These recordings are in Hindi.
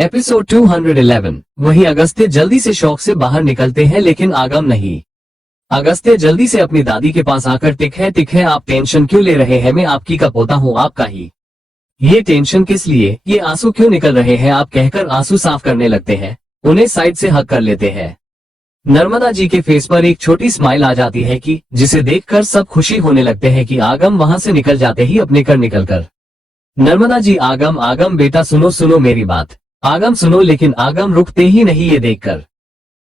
एपिसोड 211। वही अगस्त्य जल्दी से शौक से बाहर निकलते हैं लेकिन आगम नहीं। अगस्त्य जल्दी से अपनी दादी के पास आकर टिक है आप टेंशन क्यों ले रहे हैं, मैं आपकी का पोता हूँ आपका ही। ये टेंशन किस लिए, ये आंसू क्यों निकल रहे हैं आप कहकर आंसू साफ करने लगते हैं। उन्हें साइड से हक कर लेते हैं। नर्मदा जी के फेस पर एक छोटी स्माइल आ जाती है कि जिसे देखकर सब खुशी होने लगते हैं कि आगम वहां से निकल जाते ही अपने कर निकलकर। नर्मदा जी आगम आगम बेटा सुनो सुनो मेरी बात, आगम सुनो, लेकिन आगम रुकते ही नहीं ये देखकर।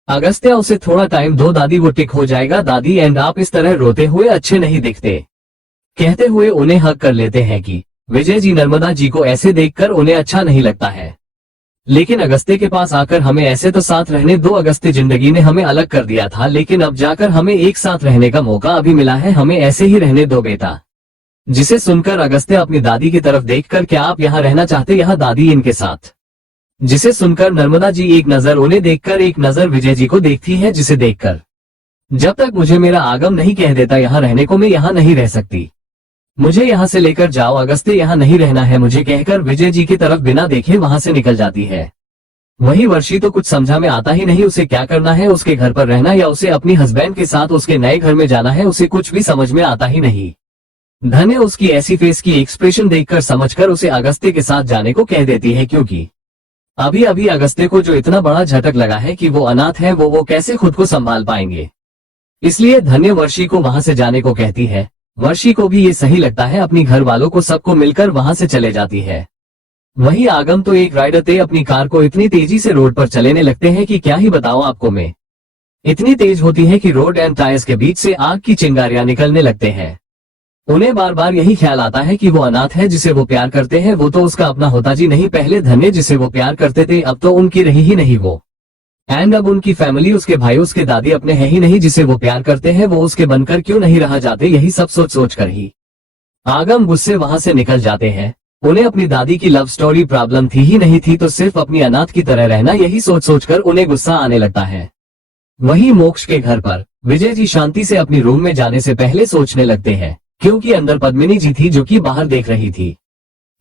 अगस्त्य उसे थोड़ा टाइम दो दादी, वो टिक हो जाएगा दादी, एंड आप इस तरह रोते हुए अच्छे नहीं दिखते कहते हुए उन्हें हक कर लेते हैं कि विजय जी नर्मदा जी को ऐसे देखकर उन्हें अच्छा नहीं लगता है। लेकिन अगस्त्य के पास आकर हमें ऐसे तो साथ रहने दो, अगस्त्य जिंदगी ने हमें अलग कर दिया था लेकिन अब जाकर हमें एक साथ रहने का मौका अभी मिला है, हमें ऐसे ही रहने दो बेटा। जिसे सुनकर अगस्त्य अपनी दादी की तरफ देखकर क्या आप यहाँ रहना चाहते, यहाँ दादी इनके साथ। जिसे सुनकर नर्मदा जी एक नजर उन्हें देखकर एक नजर विजय जी को देखती है, जिसे देखकर जब तक मुझे मेरा आगम नहीं कह देता यहाँ रहने को मैं यहाँ नहीं रह सकती, मुझे यहाँ से लेकर जाओ, अगस्त्य यहाँ नहीं रहना है मुझे कहकर विजय जी की तरफ बिना देखे वहां से निकल जाती है। वही वर्षी तो कुछ समझा में आता ही नहीं, उसे क्या करना है, उसके घर पर रहना या उसे अपनी हस्बैंड के साथ उसके नए घर में जाना है, उसे कुछ भी समझ में आता ही नहीं। धन्य उसकी ऐसी फेस की एक्सप्रेशन देखकर समझकर उसे अगस्त्य के साथ जाने को कह देती है, क्योंकि अभी अभी अगस्त्य को जो इतना बड़ा झटक लगा है कि वो अनाथ है, वो कैसे खुद को संभाल पाएंगे। इसलिए धन्य वर्षी को वहां से जाने को कहती है। वर्षी को भी ये सही लगता है, अपनी घर वालों को सबको मिलकर वहां से चले जाती है। वही आगम तो एक राइडर थे, अपनी कार को इतनी तेजी से रोड पर चलेने लगते हैं कि क्या ही बताओ आपको मैं, इतनी तेज होती है कि रोड एंड टायर्स के बीच से आग की चिंगारियां निकलने लगते हैं। उन्हें बार बार यही ख्याल आता है कि वो अनाथ है, जिसे वो प्यार करते हैं वो तो उसका अपना होता जी नहीं, पहले धन्य जिसे वो प्यार करते थे अब तो उनकी रही ही नहीं वो, एंड अब उनकी फैमिली उसके भाई उसके दादी अपने है ही नहीं, जिसे वो प्यार करते हैं वो उसके बनकर क्यों नहीं रह जाते। यही सब सोच सोच कर ही आगम गुस्से वहां से निकल जाते हैं। उन्हें अपनी दादी की लव स्टोरी प्रॉब्लम थी ही नहीं थी, तो सिर्फ अपनी अनाथ की तरह रहना, यही सोच सोचकर उन्हें गुस्सा आने लगता है। वही मोक्ष के घर पर विजय जी शांति से अपनी रूम में जाने से पहले सोचने लगते हैं, क्योंकि अंदर पद्मिनी जी थी जो कि बाहर देख रही थी।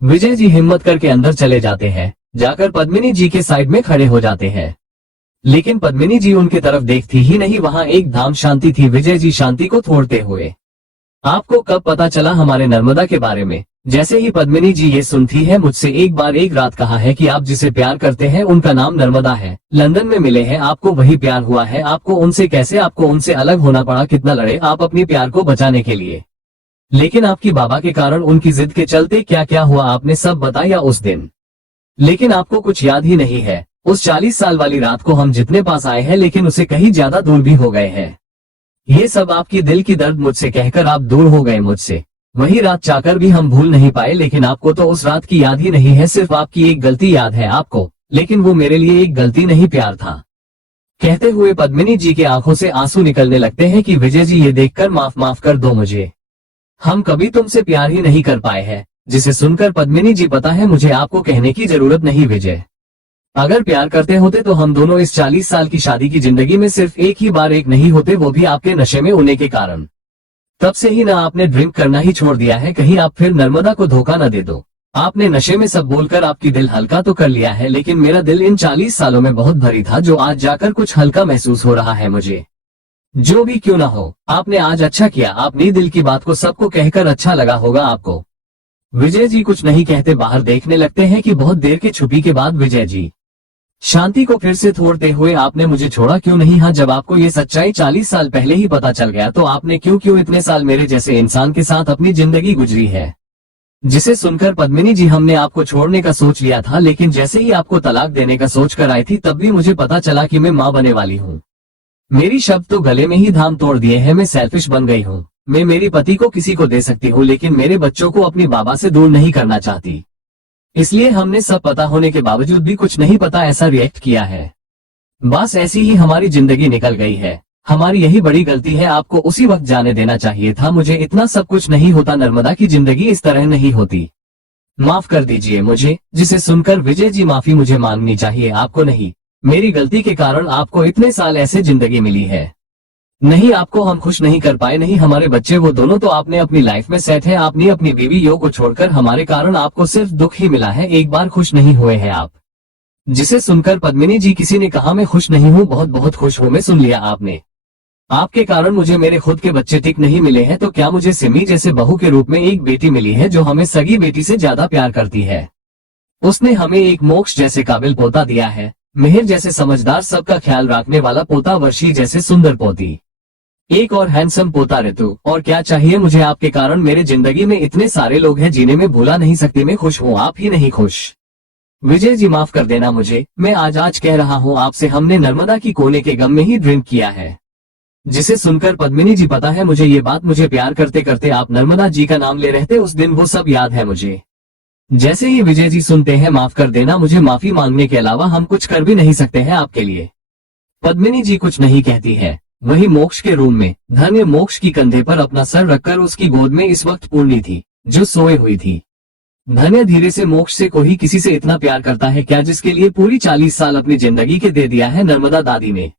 विजय जी हिम्मत करके अंदर चले जाते हैं, जाकर पद्मिनी जी के साइड में खड़े हो जाते हैं। लेकिन पद्मिनी जी उनके तरफ देखती ही नहीं, वहां एकदम शांति थी। विजय जी शांति को तोड़ते हुए, आपको कब पता चला हमारे नर्मदा के बारे में। जैसे ही पद्मिनी जी ये सुनती है, मुझसे एक बार एक रात कहा है कि आप जिसे प्यार करते हैं उनका नाम नर्मदा है, लंदन में मिले हैं, आपको वही प्यार हुआ है, आपको उनसे कैसे, आपको उनसे अलग होना पड़ा, कितना लड़े आप अपने प्यार को बचाने के लिए, लेकिन आपकी बाबा के कारण उनकी जिद के चलते क्या क्या हुआ आपने सब बताया उस दिन। लेकिन आपको कुछ याद ही नहीं है, उस 40 साल वाली रात को हम जितने पास आए हैं लेकिन उसे कहीं ज्यादा दूर भी हो गए हैं। ये सब आपकी दिल की दर्द मुझसे कहकर आप दूर हो गए मुझसे। वही रात चाहकर भी हम भूल नहीं पाए, लेकिन आपको तो उस रात की याद ही नहीं है, सिर्फ आपकी एक गलती याद है आपको, लेकिन वो मेरे लिए एक गलती नहीं प्यार था। कहते हुए पद्मिनी जी की आंखों से आंसू निकलने लगते हैं कि विजय जी ये देखकर माफ कर दो मुझे, हम कभी तुमसे प्यार ही नहीं कर पाए हैं। जिसे सुनकर पद्मिनी जी, पता है मुझे आपको कहने की जरूरत नहीं विजय, अगर प्यार करते होते तो हम दोनों इस 40 साल की शादी की जिंदगी में सिर्फ एक ही बार एक नहीं होते, वो भी आपके नशे में होने के कारण। तब से ही ना आपने ड्रिंक करना ही छोड़ दिया है, कहीं आप फिर नर्मदा को धोखा न दे दो। आपने नशे में सब बोलकर आपकी दिल हल्का तो कर लिया है, लेकिन मेरा दिल इन 40 सालों में बहुत भरी था, जो आज जाकर कुछ हल्का महसूस हो रहा है मुझे। जो भी क्यों ना हो, आपने आज अच्छा किया, आपने दिल की बात को सबको कहकर अच्छा लगा होगा आपको। विजय जी कुछ नहीं कहते बाहर देखने लगते हैं कि बहुत देर के छुपी के बाद विजय जी शांति को फिर से तोड़ते हुए, आपने मुझे छोड़ा क्यों नहीं, हाँ जब आपको ये सच्चाई 40 साल पहले ही पता चल गया तो आपने क्यों इतने साल मेरे जैसे इंसान के साथ अपनी जिंदगी गुजरी है। जिसे सुनकर पद्मिनी जी, हमने आपको छोड़ने का सोच लिया था, लेकिन जैसे ही आपको तलाक देने का सोच कर आई थी तब भी मुझे पता चला कि मैं माँ बने वाली हूँ। मेरी शब्द तो गले में ही धाम तोड़ दिए हैं, मैं सेल्फिश बन गई हूँ। मैं मेरी पति को किसी को दे सकती हूँ, लेकिन मेरे बच्चों को अपनी बाबा से दूर नहीं करना चाहती, इसलिए हमने सब पता होने के बावजूद भी कुछ नहीं पता ऐसा रिएक्ट किया है। बस ऐसी ही हमारी जिंदगी निकल गई है, हमारी यही बड़ी गलती है, आपको उसी वक्त जाने देना चाहिए था, मुझे इतना सब कुछ नहीं होता, नर्मदा की जिंदगी इस तरह नहीं होती, माफ कर दीजिए मुझे। जिसे सुनकर विजय जी, माफी मुझे मांगनी चाहिए, आपको नहीं, मेरी गलती के कारण आपको इतने साल ऐसे जिंदगी मिली है, नहीं आपको हम खुश नहीं कर पाए, नहीं हमारे बच्चे वो दोनों तो आपने अपनी लाइफ में सेट है, आपने अपनी बीवी यो को छोड़कर हमारे कारण आपको सिर्फ दुख ही मिला है, एक बार खुश नहीं हुए हैं आप। जिसे सुनकर पद्मिनी जी किसी ने कहा मैं खुश नहीं हूँ, बहुत बहुत खुश हूँ मैं, सुन लिया आपने। आपके कारण मुझे मेरे खुद के बच्चे ठीक नहीं मिले हैं, तो क्या मुझे सिमी जैसे बहू के रूप में एक बेटी मिली है जो हमें सगी बेटी से ज्यादा प्यार करती है। उसने हमें एक मोक्ष जैसे काबिल पोता दिया है, मिहिर जैसे समझदार, सबका ख्याल रखने वाला पोता, वर्षी जैसे सुंदर पोती, एक और हैंडसम पोता ऋतु। और क्या चाहिए मुझे आपके कारण? मेरे जिंदगी में इतने सारे लोग हैं जिन्हें मैं भुला नहीं सकती, मैं खुश हूँ, आप ही नहीं खुश। विजय जी माफ कर देना मुझे, मैं आज कह रहा हूँ आपसे, हमने नर्मदा की कोने के गम में ही ड्रिंक किया है। जिसे सुनकर पद्मिनी जी, पता है मुझे ये बात, मुझे प्यार करते करते आप नर्मदा जी का नाम ले रहे थे उस दिन, वो सब याद है मुझे। जैसे ही विजय जी सुनते हैं माफ कर देना मुझे, माफी मांगने के अलावा हम कुछ कर भी नहीं सकते हैं आपके लिए। पद्मिनी जी कुछ नहीं कहती है। वही मोक्ष के रूम में धन्य मोक्ष की कंधे पर अपना सर रखकर उसकी गोद में इस वक्त पूर्णी थी जो सोए हुई थी। धन्य धीरे से, मोक्ष से कोई किसी से इतना प्यार करता है क्या जिसके लिए पूरी 40 साल अपनी जिंदगी के दे दिया है नर्मदा दादी ने।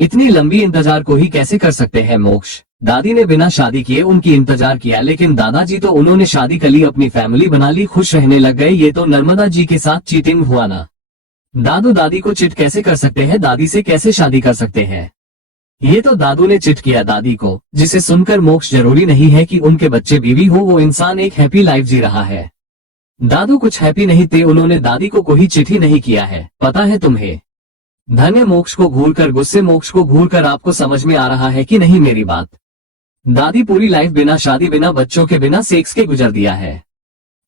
इतनी लंबी इंतजार को ही कैसे कर सकते हैं मोक्ष? दादी ने बिना शादी किए उनकी इंतजार किया, लेकिन दादाजी तो उन्होंने शादी कर ली, अपनी फैमिली बना ली, खुश रहने लग गए। ये तो नर्मदा जी के साथ चीटिंग हुआ ना। दादू दादी को चिट कैसे कर सकते हैं? दादी से कैसे शादी कर सकते हैं? ये तो दादू ने चिट किया दादी को। जिसे सुनकर मोक्ष, जरूरी नहीं है कि उनके बच्चे बीवी हो, वो इंसान एक हैप्पी लाइफ जी रहा है। दादू कुछ हैप्पी नहीं थे, उन्होंने दादी को कोई चिट ही नहीं किया है, पता है तुम्हें। धन्य मोक्ष को घूर कर, गुस्से मोक्ष को घूर कर, आपको समझ में आ रहा है कि नहीं मेरी बात? दादी पूरी लाइफ बिना शादी, बिना बच्चों के, बिना सेक्स के गुजर दिया है।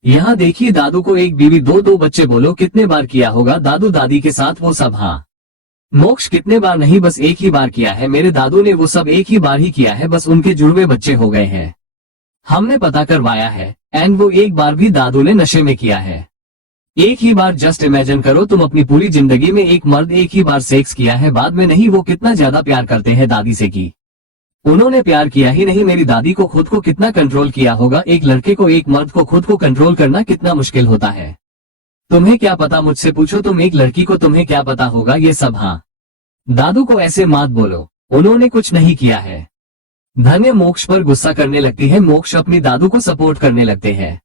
यहाँ देखिए दादू को एक बीवी, दो बच्चे, बोलो कितने बार किया होगा दादू दादी के साथ वो सब? हाँ, मोक्ष कितने बार नहीं, बस एक ही बार किया है। मेरे दादू ने वो सब एक ही बार ही किया है, बस उनके जुड़वे बच्चे हो गए हैं। हमने पता करवाया है, एंड वो एक बार भी दादू ने नशे में किया है। एक ही बार, जस्ट इमेजिन करो तुम अपनी पूरी जिंदगी में एक मर्द एक ही बार सेक्स किया है, बाद में नहीं। वो कितना ज्यादा प्यार करते हैं दादी से कि उन्होंने प्यार किया ही नहीं, मेरी दादी को खुद को कितना कंट्रोल किया होगा। एक लड़के को, एक मर्द को खुद को कंट्रोल करना कितना मुश्किल होता है। तुम्हें क्या पता, मुझसे पूछो तुम एक लड़की को, तुम्हें क्या पता होगा ये सब? हाँ, दादू को ऐसे मत बोलो, उन्होंने कुछ नहीं किया है। धन्य मोक्ष पर गुस्सा करने लगती है, मोक्ष अपनी दादू को सपोर्ट करने लगते हैं।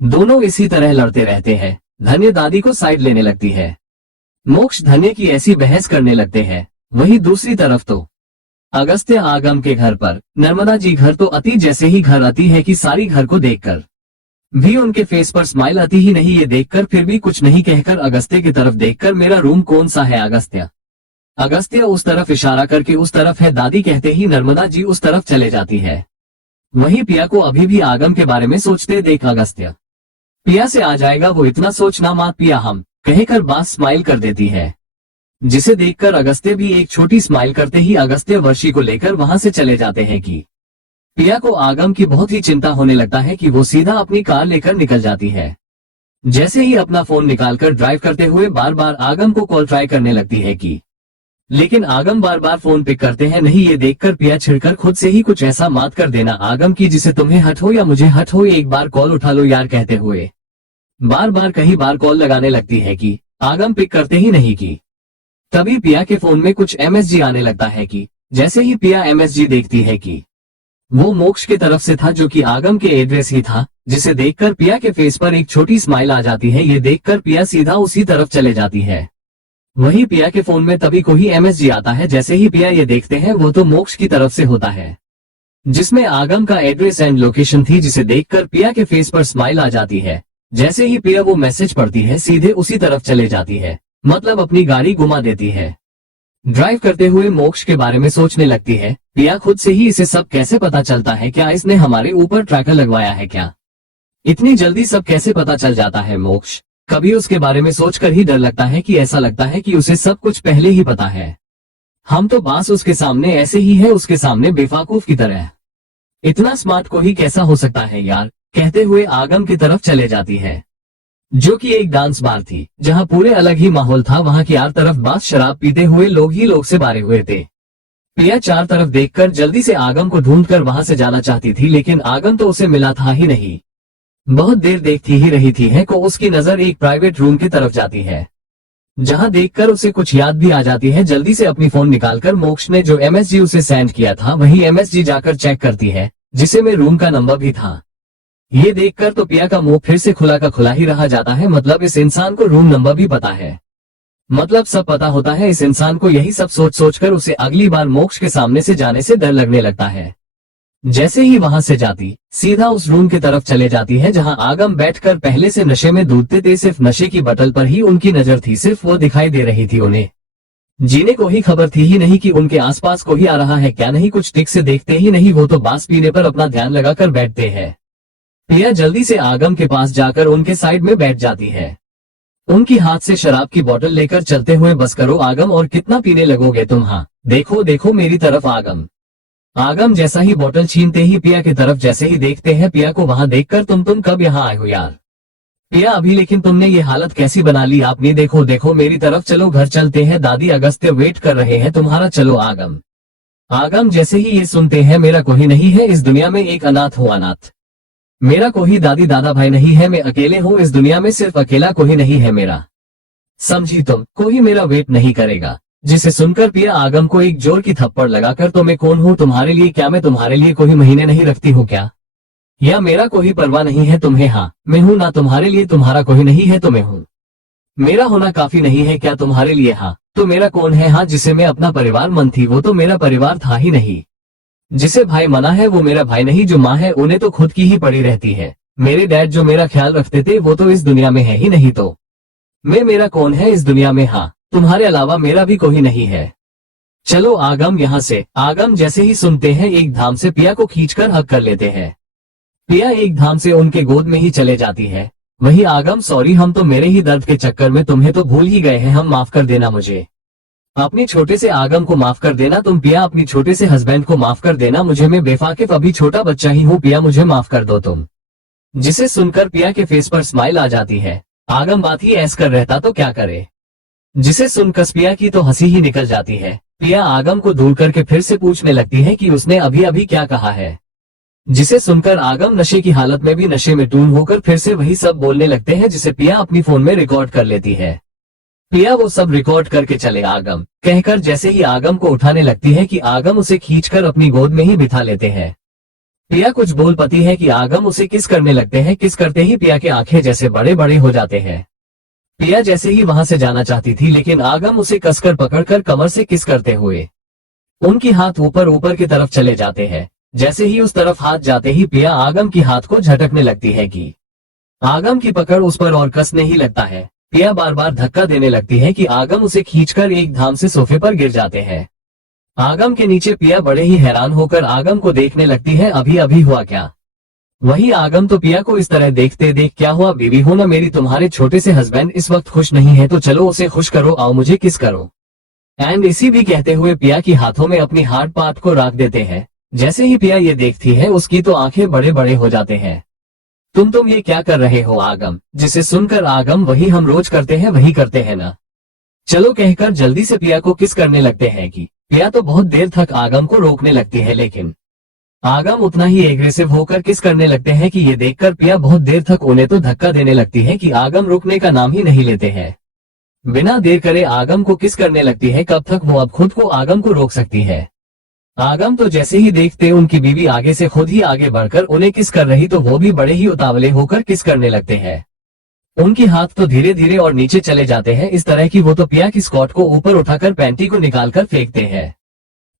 दोनों इसी तरह लड़ते रहते हैं। धन्य दादी को साइड लेने लगती है, मोक्ष धन्य की ऐसी बहस करने लगते हैं। वही दूसरी तरफ तो अगस्त्य आगम के घर पर नर्मदा जी घर तो अति जैसे ही घर आती है कि सारी घर को देखकर भी उनके फेस पर स्माइल आती ही नहीं। ये देखकर फिर भी कुछ नहीं कहकर अगस्त्य की तरफ देखकर, मेरा रूम कौन सा है अगस्त्य? अगस्त्य उस तरफ इशारा करके, उस तरफ है दादी कहते ही नर्मदा जी उस तरफ चले जाती है। वही पिया को अभी भी आगम के बारे में सोचते देख अगस्त्य, पिया से आ जाएगा वो, इतना सोचना मत पिया, हम कहकर बात स्माइल कर देती है। जिसे देखकर अगस्त्य भी एक छोटी स्माइल करते ही अगस्त्य वर्षी को लेकर वहां से चले जाते हैं कि पिया को आगम की बहुत ही चिंता होने लगता है कि वो सीधा अपनी कार लेकर निकल जाती है। जैसे ही अपना फोन निकालकर ड्राइव करते हुए बार बार आगम को कॉल ट्राई करने लगती है कि लेकिन आगम बार बार फोन पिक करते हैं नहीं। ये देखकर पिया छिड़कर खुद से ही कुछ ऐसा मात कर देना आगम की जिसे तुम्हें हट हो या मुझे हट हो, एक बार कॉल उठा लो यार कहते हुए बार बार कई बार कॉल लगाने लगती है कि आगम पिक करते ही नहीं की। तभी पिया के फोन में कुछ एमएसजी आने लगता है कि जैसे ही पिया एमएसजी देखती है कि वो मोक्ष के तरफ से था जो कि आगम के एड्रेस ही था, जिसे देखकर पिया के फेस पर एक छोटी स्माइल आ जाती है। ये देखकर पिया सीधा उसी तरफ चले जाती है। वही पिया के फोन में तभी कोई एमएसजी आता है। जैसे ही पिया ये देखते हैं वो तो मोक्ष की तरफ से होता है, जिसमें आगम का एड्रेस एंड लोकेशन थी, जिसे देखकर पिया के फेस पर स्माइल आ जाती है। जैसे ही पिया वो मैसेज पढ़ती है सीधे उसी तरफ चले जाती है, मतलब अपनी गाड़ी घुमा देती है। ड्राइव करते हुए मोक्ष के बारे में सोचने लगती है, पिया खुद से ही इसे सब कैसे पता चलता है? क्या इसने हमारे ऊपर ट्रैकर लगवाया है क्या? इतनी जल्दी सब कैसे पता चल जाता है मोक्ष? कभी उसके बारे में सोचकर ही डर लगता है कि ऐसा लगता है कि उसे सब कुछ पहले ही पता है। हम तो बस उसके सामने ऐसे ही है, उसके सामने बेवकूफ की तरह। इतना स्मार्ट को ही कैसा हो सकता है यार, कहते हुए आगम की तरफ चले जाती है, जो कि एक डांस बार थी जहां पूरे अलग ही माहौल था। वहां की हर तरफ बात शराब पीते हुए लोग ही लोग से भरे हुए थे। पिया चार तरफ देखकर जल्दी से आगम को ढूंढकर वहां से जाना चाहती थी, लेकिन आगम तो उसे मिला था ही नहीं। बहुत देर देखती ही रही थी है को उसकी नजर एक प्राइवेट रूम की तरफ जाती है, जहां देखकर उसे कुछ याद भी आ जाती है। जल्दी से अपनी फोन निकालकर मोक्ष ने जो एमएसजी उसे सेंड किया था वही एमएसजी जाकर चेक करती है, जिसे में रूम का नंबर भी था। ये देखकर तो पिया का मुंह फिर से खुला का खुला ही रह जाता है, मतलब इस इंसान को रूम नंबर भी पता है। मतलब सब पता होता है इस इंसान को, यही सब सोच सोच कर उसे अगली बार मोक्ष के सामने से जाने से डर लगने लगता है। जैसे ही वहां से जाती सीधा उस रूम की तरफ चले जाती है जहां आगम बैठकर पहले से नशे में डूबते थे। सिर्फ नशे की बोतल पर ही उनकी नजर थी, सिर्फ वो दिखाई दे रही थी। उन्हें जीने को ही खबर थी ही नहीं कि उनके आसपास कोई आ रहा है क्या नहीं, कुछ ठीक से देखते ही नहीं, वो तो बांस पीने पर अपना ध्यान लगाकर बैठते हैं। प्रिया जल्दी से आगम के पास जाकर उनके साइड में बैठ जाती है। उनकी हाथ से शराब की बोतल लेकर चलते हुए, बस करो आगम, और कितना पीने लगोगे तुम, हाँ देखो देखो मेरी तरफ आगम। आगम जैसा ही बोतल छीनते ही पिया की तरफ जैसे ही देखते हैं, पिया को वहां देखकर तुम कब यहाँ आए हो यार पिया, अभी लेकिन तुमने ये हालत कैसी बना ली आपने, देखो देखो मेरी तरफ, चलो घर चलते हैं, दादी अगस्त्य वेट कर रहे हैं तुम्हारा, चलो आगम। आगम जैसे ही ये सुनते हैं, मेरा कोई नहीं है इस दुनिया में, एक अनाथ हूँ अनाथ, मेरा कोई दादी दादा भाई नहीं है, मैं अकेले हूँ इस दुनिया में, सिर्फ अकेला कोई नहीं है मेरा, समझी तुम, कोई मेरा वेट नहीं करेगा। जिसे सुनकर पिया आगम को एक जोर की थप्पड़ लगाकर, तो मैं कौन हूँ तुम्हारे लिए, क्या मैं तुम्हारे लिए कोई महीने नहीं रखती हूँ क्या, या मेरा कोई परवाह नहीं है तुम्हें, हाँ मैं हूं ना तुम्हारे लिए, तुम्हारा कोई नहीं है तो मैं हूँ, मेरा होना काफी नहीं है क्या तुम्हारे लिए, हाँ तो मेरा कौन है, हाँ जिसे मैं अपना परिवार मन थी वो तो मेरा परिवार था ही नहीं, जिसे भाई मना है वो मेरा भाई नहीं, जो माँ है उन्हें तो खुद की ही पड़ी रहती है, मेरे डैड जो मेरा ख्याल रखते थे वो तो इस दुनिया में है ही नहीं, तो मैं मेरा कौन है इस दुनिया में, हाँ तुम्हारे अलावा मेरा भी कोई नहीं है, चलो आगम यहाँ से। आगम जैसे ही सुनते हैं, एक धाम से पिया को खींचकर हक कर लेते हैं। पिया एक धाम से उनके गोद में ही चले जाती है। वही आगम, सॉरी हम तो मेरे ही दर्द के चक्कर में तुम्हें तो भूल ही गए हैं, हम माफ कर देना मुझे, अपनी छोटे से आगम को माफ कर देना, तुम पिया अपनी छोटे से हस्बैंड को माफ कर देना मुझे, मैं बेफाकिफ अभी छोटा बच्चा ही हूँ पिया, मुझे माफ कर दो तुम। जिसे सुनकर पिया के फेस पर स्माइल आ जाती है। आगम बात ही ऐस कर रहता तो क्या करे, जिसे सुनकर पिया की तो हंसी ही निकल जाती है। पिया आगम को दूर करके फिर से पूछने लगती है कि उसने अभी अभी क्या कहा है, जिसे सुनकर आगम नशे की हालत में भी नशे में टून होकर फिर से वही सब बोलने लगते हैं, जिसे पिया अपनी फोन में रिकॉर्ड कर लेती है। पिया वो सब रिकॉर्ड करके चले आगम कहकर जैसे ही आगम को उठाने लगती है कि आगम उसे खींचकर अपनी गोद में ही बिठा लेते हैं। पिया कुछ बोल पाती है कि आगम उसे किस करने लगते हैं, किस करते ही पिया के आंखें जैसे बड़े बड़े हो जाते हैं। पिया जैसे ही वहां से जाना चाहती थी, लेकिन आगम उसे कसकर पकड़कर कमर से किस करते हुए उनकी हाथ ऊपर ऊपर की तरफ चले जाते हैं। जैसे ही उस तरफ हाथ जाते ही पिया आगम की हाथ को झटकने लगती है कि आगम की पकड़ उस पर और कसने ही लगता है। पिया बार बार धक्का देने लगती है कि आगम उसे खींचकर एक धाम से सोफे पर गिर जाते हैं। आगम के नीचे पिया बड़े ही हैरान होकर आगम को देखने लगती है, अभी अभी हुआ क्या। वही आगम तो पिया को इस तरह देखते देख, क्या हुआ बीवी हो ना मेरी, तुम्हारे छोटे से हस्बैंड इस वक्त खुश नहीं है तो चलो उसे खुश करो, आओ मुझे किस करो। एंड इसी भी कहते हुए पिया की हाथों में अपनी हार्ड पार्ट को रख देते हैं। जैसे ही पिया ये देखती है, उसकी तो आंखें बड़े बड़े हो जाते हैं। तुम ये क्या कर रहे हो आगम, जिसे सुनकर आगम, वही हम रोज करते हैं वही करते हैं ना, चलो कहकर जल्दी से पिया को किस करने लगते हैं कि पिया तो बहुत देर तक आगम को रोकने लगती है, लेकिन आगम उतना ही एग्रेसिव होकर किस करने लगते हैं कि ये देखकर पिया बहुत देर तक उन्हें तो धक्का देने लगती है कि आगम रुकने का नाम ही नहीं लेते हैं। बिना देर करे आगम को किस करने लगती है, कब तक वो अब खुद को आगम को रोक सकती है। आगम तो जैसे ही देखते उनकी बीवी आगे से खुद ही आगे बढ़कर उन्हें किस कर रही, तो वो भी बड़े ही उतावले होकर किस करने लगते हैं। उनकी हाथ तो धीरे धीरे और नीचे चले जाते हैं, इस तरह की वो तो पिया की स्कर्ट को ऊपर उठाकर पैंटी को निकालकर फेंकते हैं।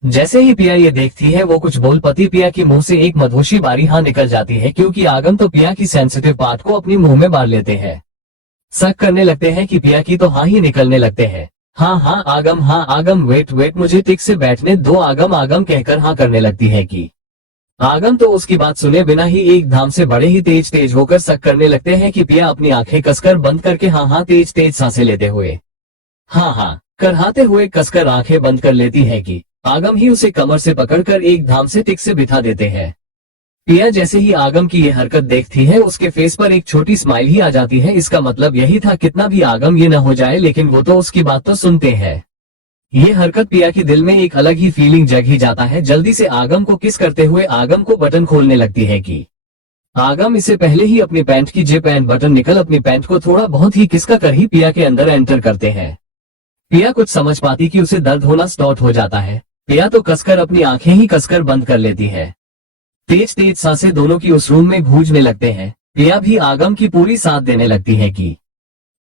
जैसे ही पिया ये देखती है, वो कुछ बोल पाती, पिया के मुंह से एक मधुशी बारी हाँ निकल जाती है, क्योंकि आगम तो पिया की सेंसिटिव पार्ट को अपनी मुंह में बार लेते हैं। शक करने लगते हैं कि पिया की तो हाँ ही निकलने लगते हैं। हाँ आगम वेट मुझे ठीक से बैठने दो आगम कहकर हाँ करने लगती है कि आगम तो उसकी बात सुने बिना ही एक धाम से बड़े ही तेज होकर शक करने लगते हैं कि पिया अपनी आंखें कसकर बंद करके हाँ तेज सांसें लेते हुए हाँ करहाते हुए कसकर आंखें बंद कर लेती है कि आगम ही उसे कमर से पकड़कर एक धाम से टिक से बिठा देते हैं। पिया जैसे ही आगम की ये हरकत देखती है, उसके फेस पर एक छोटी स्माइल ही आ जाती है। इसका मतलब यही था, कितना भी आगम ये न हो जाए लेकिन वो तो उसकी बात तो सुनते हैं। ये हरकत पिया की दिल में एक अलग ही फीलिंग जग ही जाता है। जल्दी से आगम को किस करते हुए आगम को बटन खोलने लगती है कि आगम इससे पहले ही अपनी पैंट की जेब एंड बटन निकल अपनी पैंट को थोड़ा बहुत ही किसका कर ही पिया के अंदर एंटर करते हैं। पिया कुछ समझ पाती कि उसे दर्द होना स्टार्ट हो जाता है। पिया तो कसकर अपनी आंखें ही कसकर बंद कर लेती है। तेज सांसें दोनों की उस रूम में गूंजने लगते हैं। पिया भी आगम की पूरी साथ देने लगती है कि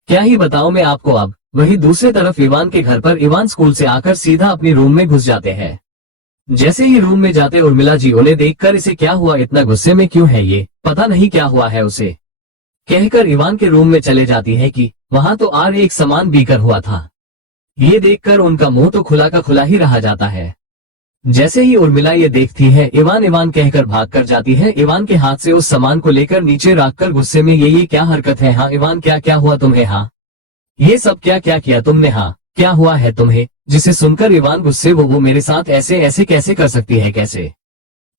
क्या ही बताऊं मैं आपको अब। वही दूसरी तरफ इवान के घर पर इवान स्कूल से आकर सीधा अपनी रूम में घुस जाते हैं। जैसे ही रूम में जाते उर्मिला जी उन्हें देखकर इसे क्या हुआ, इतना गुस्से में क्यों है ये, पता नहीं क्या हुआ है उसे, कहकर इवान के रूम में चले जाती है कि वहां तो आर एक सामान बीकर हुआ था। ये देखकर उनका मुंह तो खुला का खुला ही रह जाता है। जैसे ही उर्मिला ये देखती है इवान इवान कहकर भाग कर जाती है। इवान के हाथ से उस सामान को लेकर नीचे रखकर गुस्से में ये क्या हरकत है, हाँ इवान क्या क्या हुआ तुम्हें, हाँ ये सब क्या क्या किया तुमने, हाँ क्या हुआ है तुम्हें। जिसे सुनकर इवान गुस्से वो मेरे साथ ऐसे ऐसे कैसे कर सकती है, कैसे।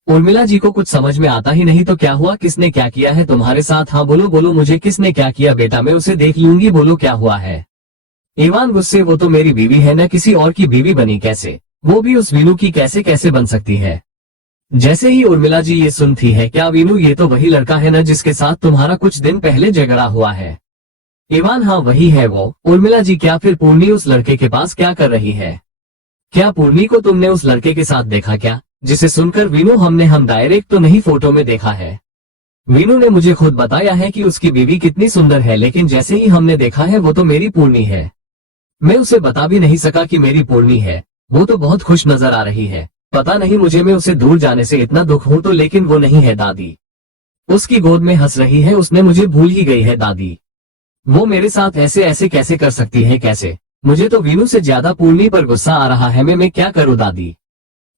उर्मिला जी को कुछ समझ में आता ही नहीं, तो क्या हुआ, किसने क्या किया है तुम्हारे साथ, हाँ बोलो बोलो मुझे किसने क्या किया, बेटा मैं उसे देख लूंगी, बोलो क्या हुआ है। इवान गुस्से, वो तो मेरी बीवी है ना, किसी और की बीवी बनी कैसे, वो भी उस वीनू की कैसे कैसे बन सकती है। जैसे ही उर्मिला जी ये सुनती है, क्या वीनू ये तो वही लड़का है ना जिसके साथ तुम्हारा कुछ दिन पहले झगड़ा हुआ है। इवान, हाँ वही है वो। उर्मिला जी, क्या फिर पूर्णी उस लड़के के पास क्या कर रही है, क्या पूर्णी को तुमने उस लड़के के साथ देखा क्या। जिसे सुनकर वीनू, हम डायरेक्ट तो नहीं फोटो में देखा है, वीनू ने मुझे खुद बताया है कि उसकी बीवी कितनी सुंदर है, लेकिन जैसे ही हमने देखा है वो तो मेरी पूर्णी है। मैं उसे बता भी नहीं सका कि मेरी पूर्णी है, वो तो बहुत खुश नजर आ रही है। पता नहीं मुझे, मैं उसे दूर जाने से इतना दुख हूं तो, लेकिन वो नहीं है दादी, उसकी गोद में हंस रही है, उसने मुझे भूल ही गई है दादी। वो मेरे साथ ऐसे ऐसे कैसे कर सकती है, कैसे। मुझे तो वीनू से ज्यादा पूर्णी पर गुस्सा आ रहा है, मैं क्या करूं दादी।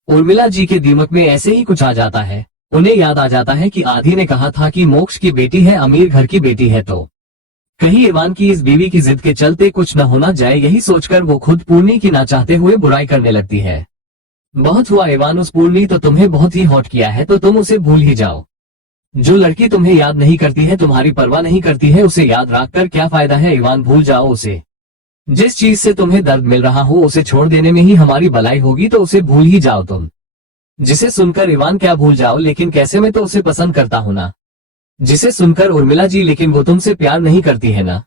उर्मिला जी के दिमाग में ऐसे ही कुछ आ जाता है। उन्हें याद आ जाता है कि आधी ने कहा था कि मोक्ष की बेटी है, अमीर घर की बेटी है, तो कहीं इवान की इस बीवी की जिद के चलते कुछ न होना जाए, यही सोचकर वो खुद पूर्णी की ना चाहते हुए बुराई करने लगती है। बहुत हुआ इवान, उस पूर्णी तो तुम्हें बहुत ही हॉट किया है, तो तुम उसे भूल ही जाओ। जो लड़की तुम्हें याद नहीं करती है, तुम्हारी परवाह नहीं करती है, उसे याद रखकर क्या फायदा है इवान, भूल जाओ उसे। जिस चीज से तुम्हें दर्द मिल रहा हो उसे छोड़ देने में ही हमारी भलाई होगी, तो उसे भूल ही जाओ तुम। जिसे सुनकर इवान, क्या भूल जाओ, लेकिन कैसे, मैं तो उसे पसंद करता हूं ना। जिसे सुनकर उर्मिला जी, लेकिन वो तुमसे प्यार नहीं करती है ना,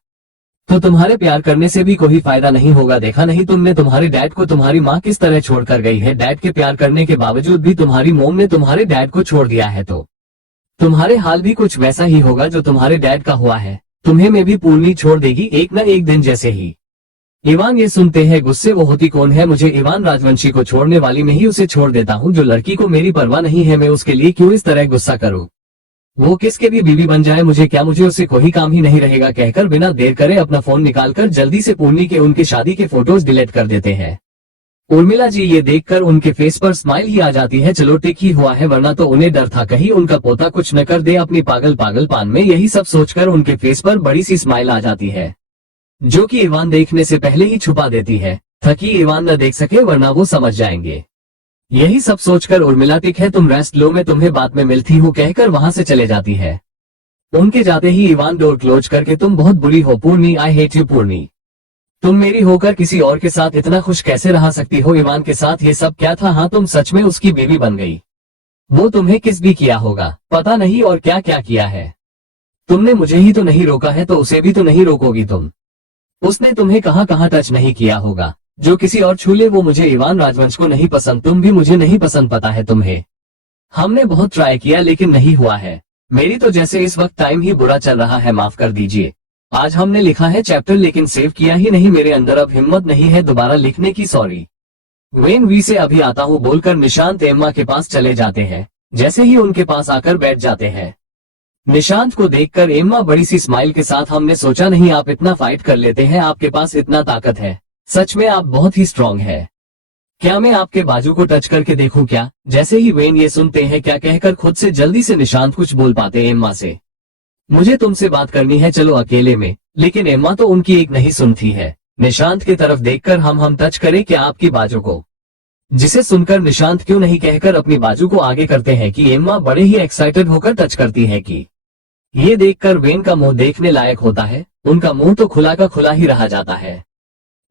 तो तुम्हारे प्यार करने से भी कोई फायदा नहीं होगा। देखा नहीं तुमने तुम्हारे डैड को तुम्हारी माँ किस तरह छोड़कर गई है, डैड के प्यार करने के बावजूद भी तुम्हारी मोम ने तुम्हारे डैड को छोड़ दिया है, तो तुम्हारे हाल भी कुछ वैसा ही होगा जो तुम्हारे डैड का हुआ है। तुम्हें में भी पूर्णी छोड़ देगी एक न एक दिन जैसे ही। इवान ये सुनते हैं गुस्से, वो होती कौन है मुझे, इवान राजवंशी को छोड़ने वाली में ही उसे छोड़ देता हूँ। जो लड़की को मेरी परवाह नहीं है, मैं उसके लिए क्यों इस तरह गुस्सा करूँ। वो किसके भी बीवी बन जाए मुझे क्या, मुझे उससे कोई काम ही नहीं रहेगा, कहकर बिना देर करे अपना फोन निकालकर जल्दी से पूर्णी के उनके शादी के फोटोज डिलीट कर देते हैं। उर्मिला जी ये देखकर उनके फेस पर स्माइल ही आ जाती है, चलो टिक ही हुआ है, वरना तो उन्हें डर था कहीं उनका पोता कुछ न कर दे अपनी पागल पागलपान में। यही सब सोचकर उनके फेस पर बड़ी सी स्माइल आ जाती है, जो कि इवान देखने से पहले ही छुपा देती है, ताकि इवान न देख सके, वरना वो समझ जाएंगे। यही सब सोचकर उर्मिला, ठीक है तुम रेस्ट लो, मैं तुम्हें बाद में मिलती हूँ, कहकर वहां से चले जाती है। उनके जाते ही इवान डोर क्लोज करके, तुम बहुत बुरी हो Poorni, I hate you Poorni, तुम मेरी होकर किसी और के साथ इतना खुश कैसे रह सकती हो। इवान के साथ ये सब क्या था, हाँ तुम सच में उसकी बीवी बन गई। वो तुम्हें किस भी किया होगा पता नहीं, और क्या क्या किया है। तुमने मुझे ही तो नहीं रोका है, तो उसे भी तो नहीं रोकोगी तुम। उसने तुम्हें कहाँ कहाँ टच नहीं किया होगा, जो किसी और छू ले वो मुझे। इवान राजवंश को नहीं पसंद, तुम भी मुझे नहीं पसंद, पता है तुम्हें। हमने बहुत ट्राई किया लेकिन नहीं हुआ है। मेरी तो जैसे इस वक्त टाइम ही बुरा चल रहा है, माफ कर दीजिए। आज हमने लिखा है चैप्टर लेकिन सेव किया ही नहीं, मेरे अंदर अब हिम्मत नहीं है दोबारा लिखने की, सॉरी। वेन वी से अभी आता हूँ बोलकर निशांत एम्मा के पास चले जाते हैं। जैसे ही उनके पास आकर बैठ जाते हैं, निशांत को देखकर एम्मा बड़ी सी स्माइल के साथ, हमने सोचा नहीं आप इतना फाइट कर लेते हैं, आपके पास इतना ताकत है, सच में आप बहुत ही स्ट्रांग है। क्या मैं आपके बाजू को टच करके देखूं क्या। जैसे ही वेन ये सुनते हैं, क्या कहकर खुद से जल्दी से निशांत कुछ बोल पाते एम्मा से, मुझे तुमसे बात करनी है, चलो अकेले में। लेकिन एम्मा तो उनकी एक नहीं सुनती है। निशांत की तरफ देखकर, हम टच करें क्या आपकी बाजू को। जिसे सुनकर निशांत क्यों नहीं कहकर अपनी बाजू को आगे करते हैं कि एम्मा बड़े ही एक्साइटेड होकर टच करती है कि ये देखकर वेन का मुंह देखने लायक होता है, उनका मुंह तो खुला का खुला ही रह जाता है।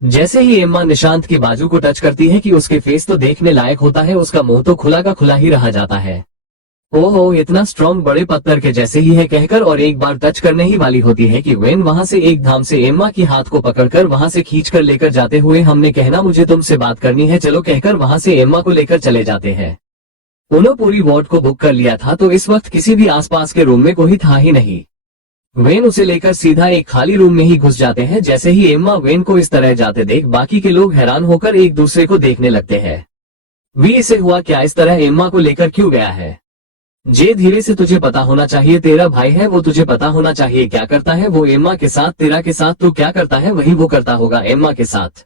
जैसे ही एम्मा निशांत की बाजू को टच करती है कि उसके फेस तो देखने लायक होता है, उसका मुंह तो खुला का खुला ही रह जाता है। ओहो इतना स्ट्रॉन्ग, बड़े पत्थर के जैसे ही है, कहकर और एक बार टच करने ही वाली होती है कि वेन वहां से एक धाम से एम्मा की हाथ को पकड़कर वहां से खींचकर लेकर जाते हुए, हमने कहना मुझे तुमसे बात करनी है, चलो कहकर वहां से एम्मा को लेकर चले जाते हैं। उन्होंने पूरी वार्ड को बुक कर लिया था, तो इस वक्त किसी भी आसपास के रूम में कोई था ही नहीं। वेन उसे लेकर सीधा एक खाली रूम में ही घुस जाते हैं। जैसे ही एम्मा वेन को इस तरह जाते देख बाकी के लोग हैरान होकर एक दूसरे को देखने लगते हैं। वी इसे हुआ क्या, इस तरह एम्मा को लेकर क्यों गया है? जे धीरे से, तुझे पता होना चाहिए, तेरा भाई है वो, तुझे पता होना चाहिए क्या करता है वो एम्मा के साथ, तेरा के साथ तो क्या करता है वही वो करता होगा एम्मा के साथ।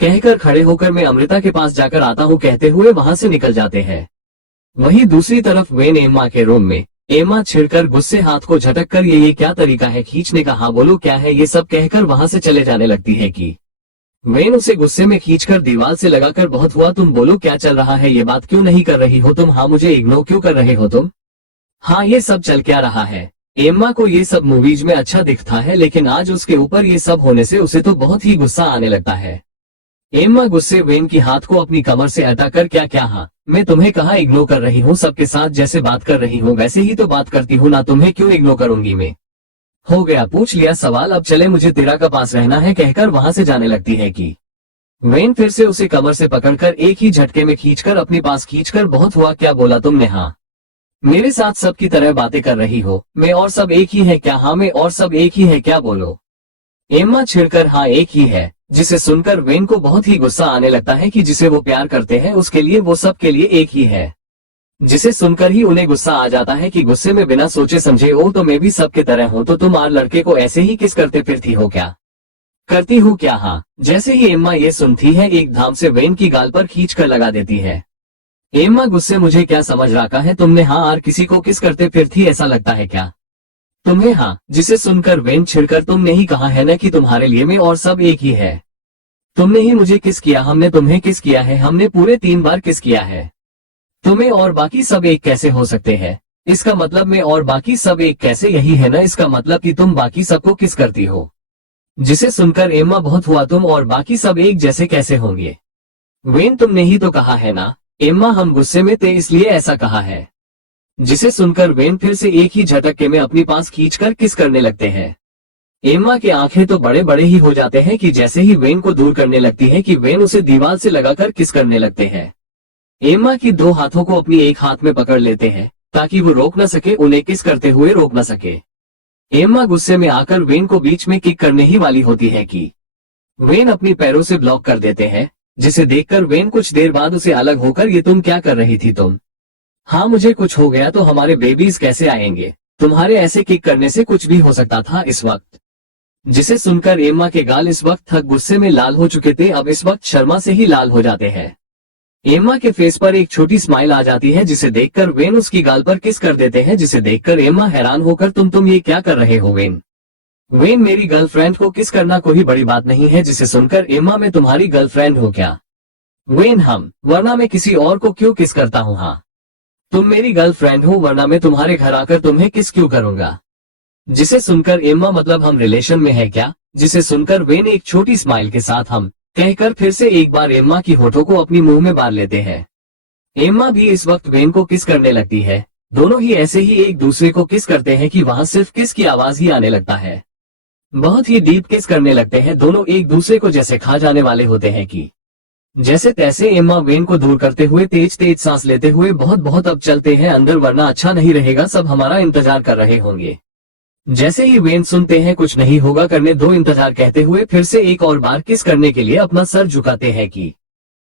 कहकर खड़े होकर मैं अमृता के पास जाकर आता हूँ कहते हुए वहां से निकल जाते हैं। वहीं दूसरी तरफ वेन एम्मा के रूम में, एम्मा छिड़कर गुस्से हाथ को झटक कर ये क्या तरीका है खींचने का, हाँ बोलो क्या है ये सब कहकर वहां से चले जाने लगती है कि वेन उसे गुस्से में खींचकर दीवार से लगाकर, बहुत हुआ, तुम बोलो क्या चल रहा है, ये बात क्यों नहीं कर रही हो तुम, हाँ मुझे इग्नोर क्यों कर रहे हो तुम, हाँ ये सब चल क्या रहा है। एम्मा को ये सब मूवीज में अच्छा दिखता है लेकिन आज उसके ऊपर ये सब होने से उसे तो बहुत ही गुस्सा आने लगता है। एम्मा गुस्से वेन की हाथ को अपनी कमर से हटाकर, क्या क्या, हाँ मैं तुम्हें कहाँ इग्नोर कर रही हूँ, सबके साथ जैसे बात कर रही हूँ वैसे ही तो बात करती हूँ ना, तुम्हें क्यों इग्नोर करूंगी मैं, हो गया पूछ लिया सवाल, अब चले मुझे तेरा का पास रहना है कहकर वहां से जाने लगती है कि वेन फिर से उसे कमर से पकड़कर एक ही झटके में खींचकर अपने पास खींचकर, बहुत हुआ क्या बोला तुमने, हाँ मेरे साथ सबकी तरह बातें कर रही हो, मैं और सब एक ही है क्या, हाँ मैं और सब एक ही है क्या बोलो। एम्मा छिड़कर, हाँ एक ही है, जिसे सुनकर वेन को बहुत ही गुस्सा आने लगता है कि जिसे वो प्यार करते हैं उसके लिए वो सब के लिए एक ही है। जिसे सुनकर ही उन्हें गुस्सा आ जाता है कि गुस्से में बिना सोचे समझे, ओ तो मैं भी सबके तरह हूँ, तो तुम आर लड़के को ऐसे ही किस करते फिरती हो क्या, करती हूँ क्या, हाँ। जैसे ही एम्मा ये सुनती है एक धाम से वेन की गाल पर खींच कर लगा देती है। एम्मा गुस्से, मुझे क्या समझ रखा है तुमने, हाँ आर किसी को किस करते फिरती ऐसा लगता है क्या तुम्हें, हाँ। जिसे सुनकर वेन छिड़कर, तुमने ही कहा है ना कि तुम्हारे लिए मैं और सब एक ही है, तुमने ही मुझे किस किया, हमने तुम्हें किस किया है, हमने पूरे 3 बार किस किया है, तुम्हें और बाकी सब एक कैसे हो सकते हैं, इसका मतलब मैं और बाकी सब एक कैसे, यही है ना इसका मतलब कि तुम बाकी सबको किस करती हो। जिसे सुनकर एम्मा, बहुत हुआ, तुम और बाकी सब एक जैसे कैसे होंगे, वेन तुमने ही तो कहा है ना। एम्मा, हम गुस्से में थे इसलिए ऐसा कहा है। जिसे सुनकर वेन फिर से एक ही झटके में अपनी पास खींचकर किस करने लगते हैं। एम्मा के आंखें तो बड़े बड़े ही हो जाते हैं कि जैसे ही वेन को दूर करने लगती है कि वेन उसे दीवार से लगाकर किस करने लगते हैं। एम्मा की 2 हाथों को अपनी एक हाथ में पकड़ लेते हैं ताकि वो रोक न सके, उन्हें किस करते हुए रोक न सके। एम्मा गुस्से में आकर वेन को बीच में किक करने ही वाली होती है कि वेन अपनी पैरों से ब्लॉक कर देते हैं। जिसे देखकर वेन कुछ देर बाद उसे अलग होकर, ये तुम क्या कर रही थी तुम, हाँ मुझे कुछ हो गया तो हमारे बेबीज कैसे आएंगे, तुम्हारे ऐसे किक करने से कुछ भी हो सकता था इस वक्त। जिसे सुनकर एम्मा के गाल इस वक्त तक गुस्से में लाल हो चुके थे, अब इस वक्त शर्मा से ही लाल हो जाते हैं। एम्मा के फेस पर एक छोटी स्माइल आ जाती है जिसे देखकर वेन उसकी गाल पर किस कर देते हैं। जिसे देखकर एम्मा हैरान होकर, तुम ये क्या कर रहे हो वेन, वेन मेरी गर्लफ्रेंड को किस करना कोई बड़ी बात नहीं है। जिसे सुनकर एम्मा, मैं तुम्हारी गर्लफ्रेंड हूँ क्या, वेन हम, वरना मैं किसी और को क्यों किस करता हूँ, हाँ तुम मेरी गर्लफ्रेंड हो वरना मैं तुम्हारे घर आकर तुम्हें किस क्यों करूंगा। जिसे सुनकर एम्मा, मतलब हम रिलेशन में है क्या। जिसे सुनकर वेन एक छोटी स्माइल के साथ हम कहकर फिर से एक बार एम्मा की होठों को अपनी मुंह में बांध लेते हैं। एम्मा भी इस वक्त वेन को किस करने लगती है। दोनों ही ऐसे ही एक दूसरे को किस करते हैं कि वहां सिर्फ किस की आवाज ही आने लगता है। बहुत ही डीप किस करने लगते हैं दोनों एक दूसरे को, जैसे खा जाने वाले होते हैं कि जैसे तैसे। एम्मा वेन को दूर करते हुए तेज तेज सांस लेते हुए, बहुत बहुत अब चलते हैं अंदर वरना अच्छा नहीं रहेगा, सब हमारा इंतजार कर रहे होंगे। जैसे ही वेन सुनते हैं कुछ नहीं होगा, करने दो इंतजार कहते हुए फिर से एक और बार किस करने के लिए अपना सर झुकाते हैं कि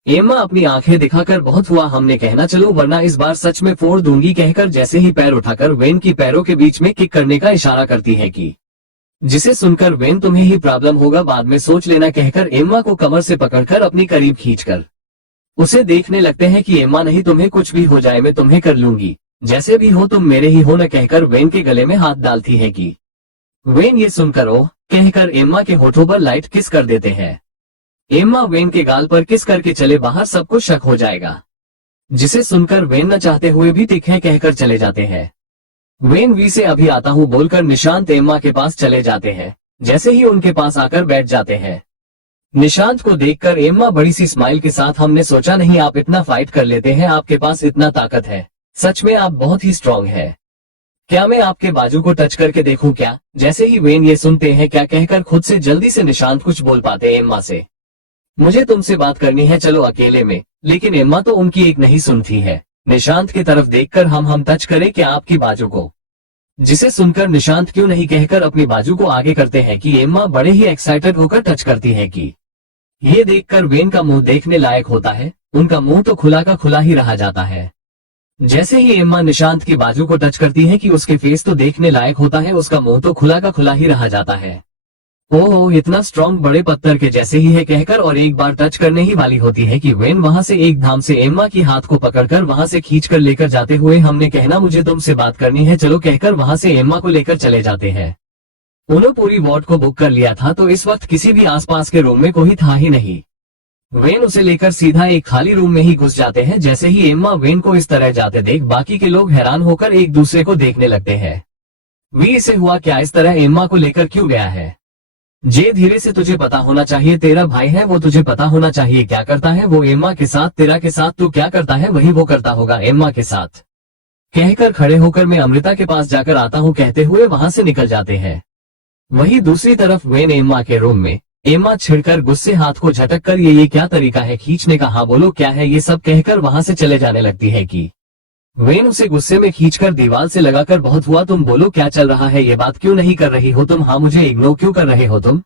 एम्मा अपनी आंखें दिखाकर, बहुत हुआ, हमने कहना चलो वरना इस बार सच में फोड़ दूंगी कहकर जैसे ही पैर उठाकर वेन की पैरों के बीच में किक करने का इशारा करती है कि जिसे सुनकर वेन, तुम्हें ही प्रॉब्लम होगा बाद में सोच लेना कहकर एम्मा को कमर से पकड़कर अपनी करीब खींचकर उसे देखने लगते हैं कि एम्मा, नहीं तुम्हें कुछ भी हो जाए मैं तुम्हें कर लूंगी, जैसे भी हो तुम मेरे ही हो न कहकर वेन के गले में हाथ डालती है कि वेन ये सुनकर ओह कहकर एम्मा के होठों पर लाइट किस कर देते हैं। एम्मा वेन के गाल पर किस करके चले बाहर, सबको शक हो जाएगा। जिसे सुनकर वेन न चाहते हुए भी तिखे कहकर चले जाते हैं। वेन वी से अभी आता हूँ बोलकर निशांत एम्मा के पास चले जाते हैं। जैसे ही उनके पास आकर बैठ जाते हैं, निशांत को देखकर एम्मा बड़ी सी स्माइल के साथ, हमने सोचा नहीं आप इतना फाइट कर लेते हैं, आपके पास इतना ताकत है, सच में आप बहुत ही स्ट्रांग है, क्या मैं आपके बाजू को टच करके देखूं क्या। जैसे ही वेन ये सुनते हैं क्या कहकर खुद से जल्दी से निशांत कुछ बोल पाते एम्मा से, मुझे तुमसे बात करनी है चलो अकेले में। लेकिन एम्मा तो उनकी एक नहीं सुनती है। निशांत की तरफ देखकर हम टच करें क्या आपकी बाजू को। जिसे सुनकर निशांत क्यों नहीं कहकर अपनी बाजू को आगे करते हैं कि एम्मा बड़े ही एक्साइटेड होकर टच करती है कि ये देखकर वेन का मुंह देखने लायक होता है, उनका मुंह तो खुला का खुला ही रहा जाता है। जैसे ही एम्मा निशांत की बाजू को टच करती है कि उसके फेस तो देखने लायक होता है, उसका मुंह तो खुला का खुला ही रहा जाता है। ओह इतना स्ट्रॉन्ग बड़े पत्थर के जैसे ही है कहकर और एक बार टच करने ही वाली होती है कि वेन वहां से एक धाम से एम्मा की हाथ को पकड़कर वहां से खींचकर लेकर जाते हुए हमने कहना मुझे तुमसे बात करनी है चलो कहकर वहां से एम्मा को लेकर चले जाते हैं। उन्होंने पूरी वार्ड को बुक कर लिया था तो इस वक्त किसी भी आसपास के रूम में कोई था ही नहीं। वेन उसे लेकर सीधा एक खाली रूम में ही घुस जाते हैं। जैसे ही एम्मा वेन को इस तरह जाते देख बाकी के लोग हैरान होकर एक दूसरे को देखने लगते हैं। वी इसे हुआ क्या, इस तरह एम्मा को लेकर क्यों गया है? जे धीरे से तुझे पता होना चाहिए, तेरा भाई है वो, तुझे पता होना चाहिए क्या करता है वो एम्मा के साथ, तेरा के साथ तू क्या करता है वही वो करता होगा एम्मा के साथ। कहकर खड़े होकर मैं अमृता के पास जाकर आता हूँ कहते हुए वहां से निकल जाते हैं। वहीं दूसरी तरफ वेन एम्मा के रूम में एम्मा छिड़कर गुस्से हाथ को झटक कर ये क्या तरीका है खींचने का, हाँ बोलो क्या है ये सब कहकर वहां से चले जाने लगती है कि वेन उसे गुस्से में खींचकर दीवार से लगाकर बहुत हुआ तुम बोलो क्या चल रहा है, ये बात क्यों नहीं कर रही हो तुम, हाँ मुझे इग्नोर क्यों कर रहे हो तुम,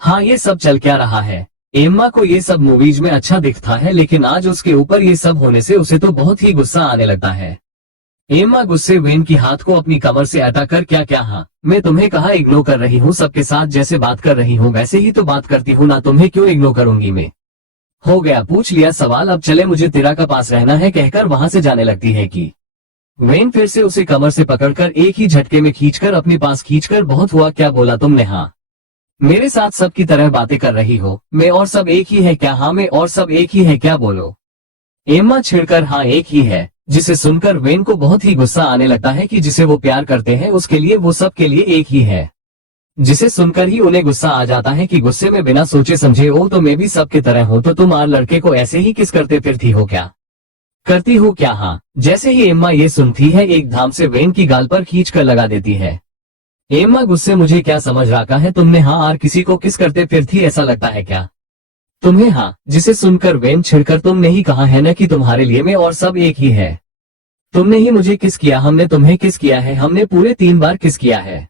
हाँ ये सब चल क्या रहा है। एम्मा को ये सब मूवीज में अच्छा दिखता है लेकिन आज उसके ऊपर ये सब होने से उसे तो बहुत ही गुस्सा आने लगता है। एम्मा गुस्से वेन की हाथ को अपनी कमर से अटाकर क्या क्या, हाँ मैं तुम्हें कहा इग्नोर कर रही हूँ, सबके साथ जैसे बात कर रही हूँ वैसे ही तो बात करती हूँ ना, तुम्हें क्यों इग्नोर करूंगी मैं, हो गया पूछ लिया सवाल, अब चले मुझे तेरा का पास रहना है कहकर वहां से जाने लगती है कि वेन फिर से उसे कमर से पकड़कर एक ही झटके में खींचकर अपने पास खींचकर बहुत हुआ क्या बोला तुमने, हाँ मेरे साथ सबकी तरह बातें कर रही हो, मैं और सब एक ही है क्या, हाँ मैं और सब एक ही है क्या बोलो। एम्मा छिड़कर हाँ एक ही है, जिसे सुनकर वेन को बहुत ही गुस्सा आने लगता है कि जिसे वो प्यार करते हैं उसके लिए वो सब के लिए एक ही है। जिसे सुनकर ही उन्हें गुस्सा आ जाता है कि गुस्से में बिना सोचे समझे ओ तो मैं भी सबकी तरह हूँ, तो तुम आर लड़के को ऐसे ही किस करते फिरती हो क्या, करती हो क्या, हाँ। जैसे ही एम्मा ये सुनती है एक धाम से वेन की गाल पर खींच कर लगा देती है। एम्मा गुस्से मुझे क्या समझ रखा है तुमने, हाँ आर किसी को किस करते फिरती ऐसा लगता है क्या तुम्हें, हाँ। जिसे सुनकर वेन छिड़कर तुमने ही कहा है ना कि तुम्हारे लिए मैं और सब एक ही है, तुमने ही मुझे किस किया, हमने तुम्हें किस किया है, हमने पूरे 3 बार किस किया है,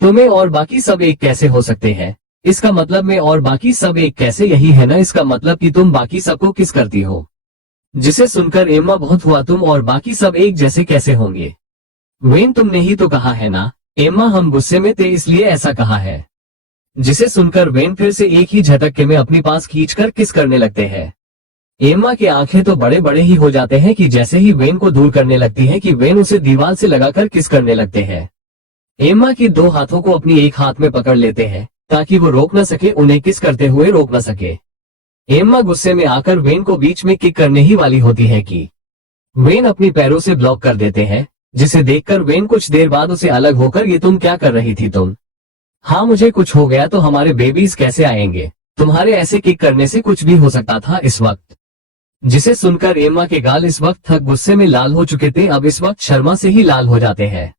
तुम्हें और बाकी सब एक कैसे हो सकते हैं, इसका मतलब मैं और बाकी सब एक कैसे, यही है ना इसका मतलब कि तुम बाकी सबको किस करती हो। जिसे सुनकर एम्मा बहुत हुआ तुम और बाकी सब एक जैसे कैसे होंगे, वेन तुमने ही तो कहा है ना, एम्मा हम गुस्से में थे इसलिए ऐसा कहा है। जिसे सुनकर वेन फिर से एक ही झटके में अपनी पास खींचकर किस करने लगते हैं। एम्मा की आंखें तो बड़े बड़े ही हो जाते हैं कि जैसे ही वेन को दूर करने लगती है कि वेन उसे दीवार से लगाकर किस करने लगते हैं। एम्मा की 2 हाथों को अपनी एक हाथ में पकड़ लेते हैं ताकि वो रोक न सके, उन्हें किस करते हुए रोक न सके। एम्मा गुस्से में आकर वेन को बीच में किक करने ही वाली होती है कि वेन अपनी पैरों से ब्लॉक कर देते हैं। जिसे देखकर वेन कुछ देर बाद उसे अलग होकर ये तुम क्या कर रही थी तुम, हाँ मुझे कुछ हो गया तो हमारे बेबीज कैसे आएंगे, तुम्हारे ऐसे किक करने से कुछ भी हो सकता था इस वक्त। जिसे सुनकर एम्मा के गाल इस वक्त तक गुस्से में लाल हो चुके थे, अब इस वक्त शर्मा से ही लाल हो जाते हैं।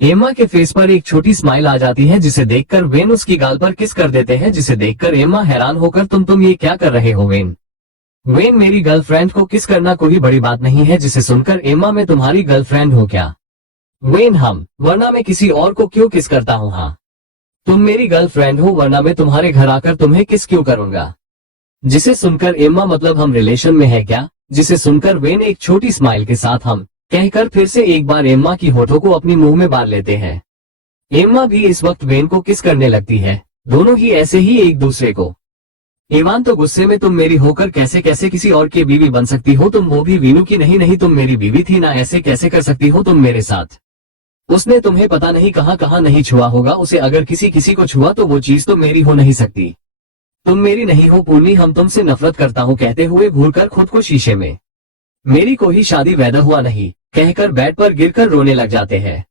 एम्मा के फेस पर एक छोटी स्माइल आ जाती है जिसे देखकर वेन उसकी गाल पर किस कर देते हैं। जिसे देखकर एम्मा हैरान होकर तुम ये क्या कर रहे हो वेन, वेन मेरी गर्लफ्रेंड को किस करना कोई बड़ी बात नहीं है। जिसे सुनकर एम्मा मैं तुम्हारी गर्लफ्रेंड हूँ क्या, वेन हम, वरना मैं किसी और को क्यों किस करता हूँ, हाँ तुम मेरी गर्लफ्रेंड हो वरना मैं तुम्हारे घर आकर तुम्हें किस क्यों करूंगा। जिसे सुनकर एम्मा मतलब हम रिलेशन में है क्या। जिसे सुनकर वेन एक छोटी स्माइल के साथ हम कहकर फिर से एक बार एम्मा की होठों को अपनी मुंह में बांध लेते हैं। एम्मा भी इस वक्त वेन को किस करने लगती है, दोनों ही ऐसे ही एक दूसरे को। एवान तो गुस्से में तुम मेरी होकर कैसे कैसे किसी और की बीवी बन सकती हो, तुम वो भी वीनू की नहीं, नहीं तुम मेरी बीवी थी ना, ऐसे कैसे कर सकती हो तुम मेरे साथ। उसने तुम्हें पता नहीं कहाँ कहाँ नहीं छुआ होगा, उसे अगर किसी को छुआ तो वो चीज तो मेरी हो नहीं सकती, तुम मेरी नहीं हो पूर्णी, हम तुमसे नफरत करता हूँ कहते हुए घूरकर खुद को शीशे में मेरी कोई शादी वैदा हुआ नहीं कहकर बेड पर गिरकर रोने लग जाते हैं।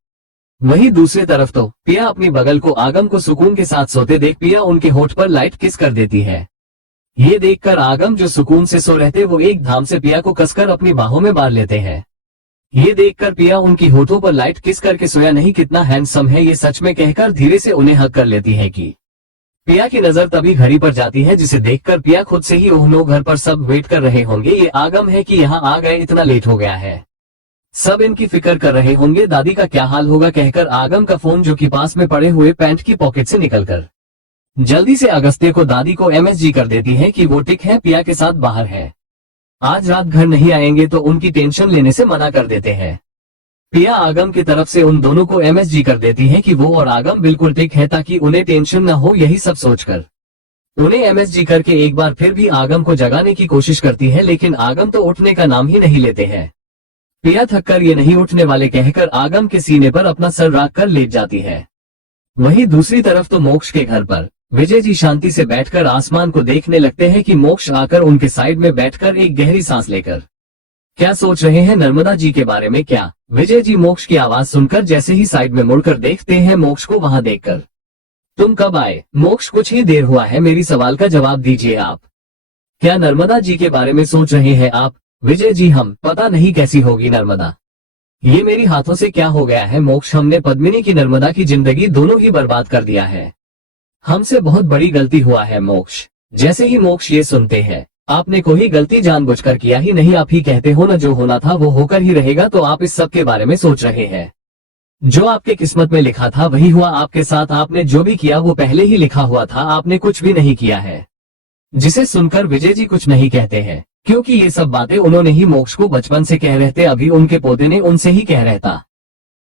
वहीं दूसरी तरफ तो पिया अपनी बगल को आगम को सुकून के साथ सोते देख पिया उनके होठ पर लाइट किस कर देती है। ये देखकर आगम जो सुकून से सो रहते वो एक धाम से पिया को कसकर अपनी बाहों में बांध लेते हैं। ये देखकर पिया उनकी होठों पर लाइट किस करके सोया नहीं, कितना हैंडसम है ये सच में कहकर धीरे से उन्हें हक कर लेती है कि पिया की नजर तभी घड़ी पर जाती है। जिसे देखकर पिया खुद से ही ओह नो घर पर सब वेट कर रहे होंगे, ये आगम है कि यहाँ आ गए, इतना लेट हो गया है। सब इनकी फिक्र कर रहे होंगे दादी का क्या हाल होगा कहकर आगम का फोन जो कि पास में पड़े हुए पैंट की पॉकेट से निकलकर जल्दी से अगस्त्य को दादी को एमएसजी कर देती है कि वो टिक है पिया के साथ बाहर है, आज रात घर नहीं आएंगे तो उनकी टेंशन लेने से मना कर देते हैं। पिया आगम की तरफ से उन दोनों को एमएसजी कर देती है कि वो और आगम बिल्कुल टिक है ताकि उन्हें टेंशन न हो। यही सब सोचकर उन्हें एमएसजी करके एक बार फिर भी आगम को जगाने की कोशिश करती है, लेकिन आगम तो उठने का नाम ही नहीं लेते हैं। पिया थककर ये नहीं उठने वाले कहकर आगम के सीने पर अपना सर रख कर लेट जाती है। वहीं दूसरी तरफ तो मोक्ष के घर पर विजय जी शांति से बैठकर आसमान को देखने लगते हैं कि मोक्ष आकर उनके साइड में बैठकर एक गहरी सांस लेकर क्या सोच रहे हैं नर्मदा जी के बारे में। क्या विजय जी मोक्ष की आवाज सुनकर जैसे ही साइड में मुड़कर देखते हैं मोक्ष को वहां देखकर, तुम कब आए? मोक्ष कुछ ही देर हुआ है, मेरी सवाल का जवाब दीजिए आप। क्या नर्मदा जी के बारे में सोच रहे हैं आप? विजय जी हम पता नहीं कैसी होगी नर्मदा, ये मेरी हाथों से क्या हो गया है मोक्ष, हमने पद्मिनी की नर्मदा की जिंदगी दोनों ही बर्बाद कर दिया है, हमसे बहुत बड़ी गलती हुआ है मोक्ष। जैसे ही मोक्ष ये सुनते हैं आपने कोई गलती जानबूझकर किया ही नहीं, आप ही कहते हो न जो होना था वो होकर ही रहेगा, तो आप इस सब के बारे में सोच रहे हैं। जो आपके किस्मत में लिखा था वही हुआ आपके साथ, आपने जो भी किया वो पहले ही लिखा हुआ था, आपने कुछ भी नहीं किया है। जिसे सुनकर विजय जी कुछ नहीं कहते हैं, क्योंकि ये सब बातें उन्होंने ही मोक्ष को बचपन से कह रहे थे, अभी उनके पोते ने उनसे ही कह रहता।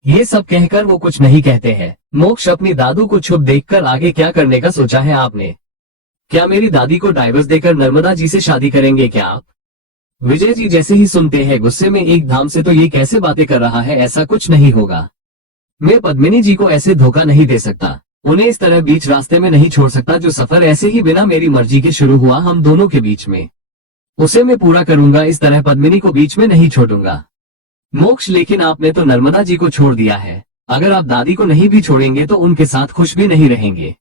ये सब कहकर वो कुछ नहीं कहते हैं। मोक्ष अपनी दादू को छुप देखकर आगे क्या करने का सोचा है आपने? क्या मेरी दादी को डाइवर्स देकर नर्मदा जी से शादी करेंगे क्या आप? विजय जी जैसे ही सुनते हैं गुस्से में एक धाम से, तो ये कैसे बातें कर रहा है, ऐसा कुछ नहीं होगा, मैं पद्मिनी जी को ऐसे धोखा नहीं दे सकता, उन्हें इस तरह बीच रास्ते में नहीं छोड़ सकता। जो सफर ऐसे ही बिना मेरी मर्जी के शुरू हुआ हम दोनों के बीच में, उसे मैं पूरा करूंगा, इस तरह पद्मिनी को बीच में नहीं छोड़ूंगा। मोक्ष लेकिन आपने तो नर्मदा जी को छोड़ दिया है, अगर आप दादी को नहीं भी छोड़ेंगे तो उनके साथ खुश भी नहीं रहेंगे,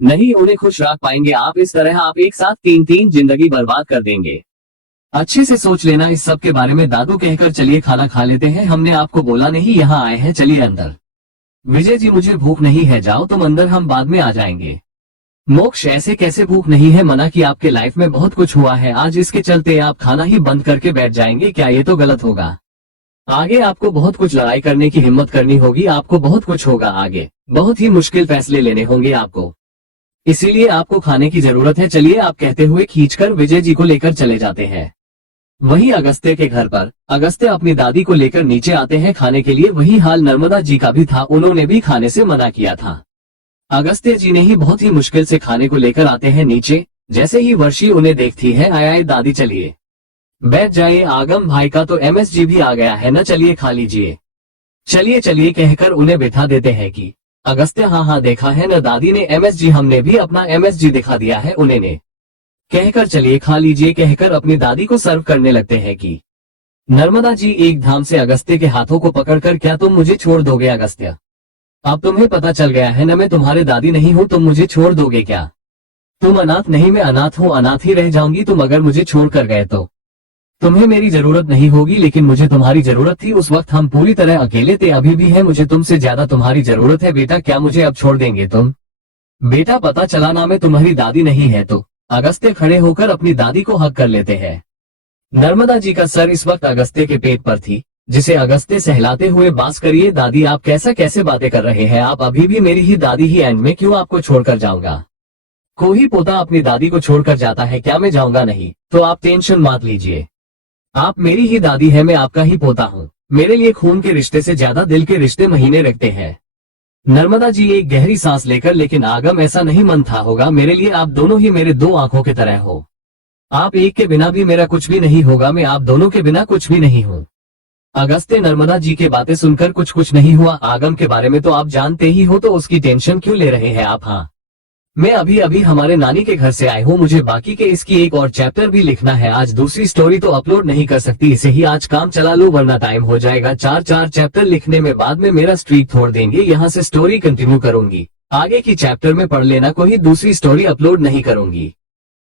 नहीं उन्हें खुश रख पाएंगे आप, इस तरह आप एक साथ तीन जिंदगी बर्बाद कर देंगे। अच्छे से सोच लेना इस सब के बारे में। दादू कहकर चलिए खाना खा लेते हैं, हमने आपको बोला नहीं यहाँ आए हैं, चलिए अंदर। विजय जी मुझे भूख नहीं है, जाओ तुम अंदर, हम बाद में आ जाएंगे। मोक्ष ऐसे कैसे भूख नहीं है, मना कि आपके लाइफ में बहुत कुछ हुआ है आज, इसके चलते आप खाना ही बंद करके बैठ जाएंगे क्या? ये तो गलत होगा, आगे आपको बहुत कुछ लड़ाई करने की हिम्मत करनी होगी, आपको बहुत कुछ होगा आगे, बहुत ही मुश्किल फैसले लेने होंगे आपको, इसीलिए आपको खाने की जरूरत है, चलिए आप कहते हुए खींचकर विजय जी को लेकर चले जाते हैं। वहीं अगस्त्य के घर पर अगस्त्य अपनी दादी को लेकर नीचे आते हैं खाने के लिए, वही हाल नर्मदा जी का भी था, उन्होंने भी खाने से मना किया था। अगस्त्य जी ने ही बहुत ही मुश्किल से खाने को लेकर आते हैं नीचे, जैसे ही वर्षी उन्हें देखती है, आए दादी चलिए बैठ जाइए, आगम भाई का तो एमएसजी भी आ गया है न, चलिए खा लीजिए, चलिए चलिए कहकर उन्हें बिठा देते हैं कि अगस्त्य हाँ देखा है न दादी ने एमएसजी, हमने भी अपना एमएसजी दिखा दिया है उन्हें ने, कहकर चलिए खा लीजिए कहकर अपनी दादी को सर्व करने लगते हैं कि नर्मदा जी एक धाम से अगस्त्य के हाथों को पकड़कर, क्या तुम मुझे छोड़ दोगे अगस्त्य? अब तुम्हें पता चल गया है न मैं तुम्हारे दादी नहीं हूँ, तुम मुझे छोड़ दोगे क्या? तुम अनाथ नहीं, मैं अनाथ हूँ, अनाथ ही रह जाऊंगी तुम अगर मुझे छोड़ कर गए तो। तुम्हें मेरी जरूरत नहीं होगी, लेकिन मुझे तुम्हारी जरूरत थी, उस वक्त हम पूरी तरह अकेले थे, अभी भी है, मुझे तुमसे ज्यादा तुम्हारी जरूरत है बेटा, क्या मुझे अब छोड़ देंगे तुम? बेटा पता चला ना मैं तुम्हारी दादी नहीं है तो। अगस्त्य खड़े होकर अपनी दादी को हक कर लेते हैं। नर्मदा जी का सर इस वक्त अगस्त्य के पेट पर थी, जिसे अगस्त्य सहलाते हुए बास करिए दादी आप कैसे बातें कर रहे हैं, आप अभी भी मेरी ही दादी ही, एंड में क्यों आपको छोड़कर जाऊंगा? कोई पोता अपनी दादी को छोड़कर जाता है क्या? मैं जाऊंगा नहीं, तो आप टेंशन मत लीजिए, आप मेरी ही दादी है, मैं आपका ही पोता हूँ, मेरे लिए खून के रिश्ते से ज्यादा दिल के रिश्ते महीने रखते हैं। नर्मदा जी एक गहरी सांस लेकर, लेकिन आगम ऐसा नहीं मन था होगा, मेरे लिए आप दोनों ही मेरे दो आंखों की तरह हो, आप एक के बिना भी मेरा कुछ भी नहीं होगा, मैं आप दोनों के बिना कुछ भी नहीं हूँ। अगस्त्य नर्मदा जी के बातें सुनकर कुछ नहीं हुआ, आगम के बारे में तो आप जानते ही हो, तो उसकी टेंशन क्यों ले रहे हैं आप? हाँ मैं अभी अभी हमारे नानी के घर से आई हूँ, मुझे बाकी के इसकी एक और चैप्टर भी लिखना है, आज दूसरी स्टोरी तो अपलोड नहीं कर सकती, इसे ही आज काम चला लो वरना टाइम हो जाएगा, 4 चैप्टर लिखने में बाद में मेरा स्ट्रीक छोड़ देंगे, यहाँ से स्टोरी कंटिन्यू करूंगी, आगे की चैप्टर में पढ़ लेना, कोई दूसरी स्टोरी अपलोड नहीं करूंगी,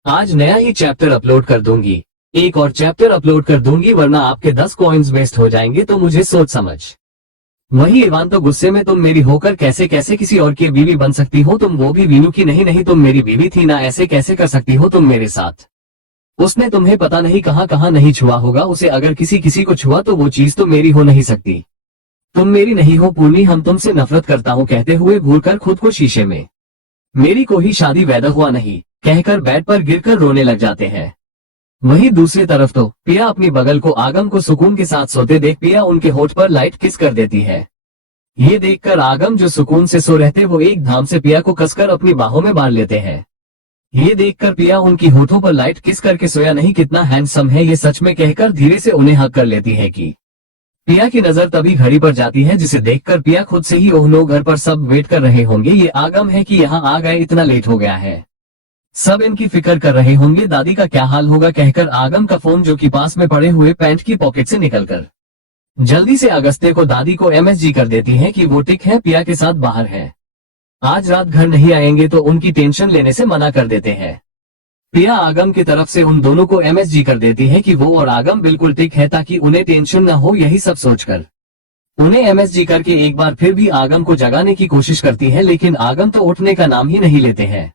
आज नया ही चैप्टर अपलोड कर दूंगी, एक और चैप्टर अपलोड कर दूंगी, वरना आपके 10 कॉइन्स वेस्ट हो जाएंगे, तो मुझे सोच समझ। वही इवान तो गुस्से में, तुम मेरी होकर कैसे किसी और की बीवी बन सकती हो, तुम वो भी वीनू की नहीं, तुम मेरी बीवी थी ना, ऐसे कैसे कर सकती हो तुम मेरे साथ? उसने तुम्हें पता नहीं कहाँ कहाँ नहीं छुआ होगा, उसे अगर किसी किसी को छुआ तो वो चीज तो मेरी हो नहीं सकती। तुम मेरी नहीं हो पूर्णी, हम तुमसे नफरत करता हूँ, कहते हुए घूरकर खुद को शीशे में मेरी कोई शादी वैदा हुआ नहीं कहकर बेड पर गिरकर रोने लग जाते हैं। वहीं दूसरी तरफ तो पिया अपनी बगल को आगम को सुकून के साथ सोते देख पिया उनके होठ पर लाइट किस कर देती है। ये देखकर आगम जो सुकून से सो रहते वो एक धाम से पिया को कसकर अपनी बाहों में बांध लेते हैं। ये देखकर पिया उनकी होठों पर लाइट किस करके सोया नहीं, कितना हैंडसम है ये सच में कहकर धीरे से उन्हें हक कर लेती है कि पिया की नजर तभी घड़ी पर जाती है, जिसे देखकर पिया खुद से ही ओह नो घर पर सब वेट कर रहे होंगे, ये आगम है कि यहाँ आ गए, इतना लेट हो गया है, सब इनकी फिक्र कर रहे होंगे, दादी का क्या हाल होगा कहकर आगम का फोन जो कि पास में पड़े हुए पैंट की पॉकेट से निकलकर जल्दी से अगस्त्य को दादी को एमएसजी कर देती है कि वो टिक है पिया के साथ बाहर है, आज रात घर नहीं आएंगे तो उनकी टेंशन लेने से मना कर देते हैं। पिया आगम की तरफ से उन दोनों को एमएसजी कर देती है कि वो और आगम बिल्कुल टिक है ताकि उन्हें टेंशन न हो, यही सब सोचकर उन्हें एमएसजी करके एक बार फिर भी आगम को जगाने की कोशिश करती है, लेकिन आगम तो उठने का नाम ही नहीं लेते हैं।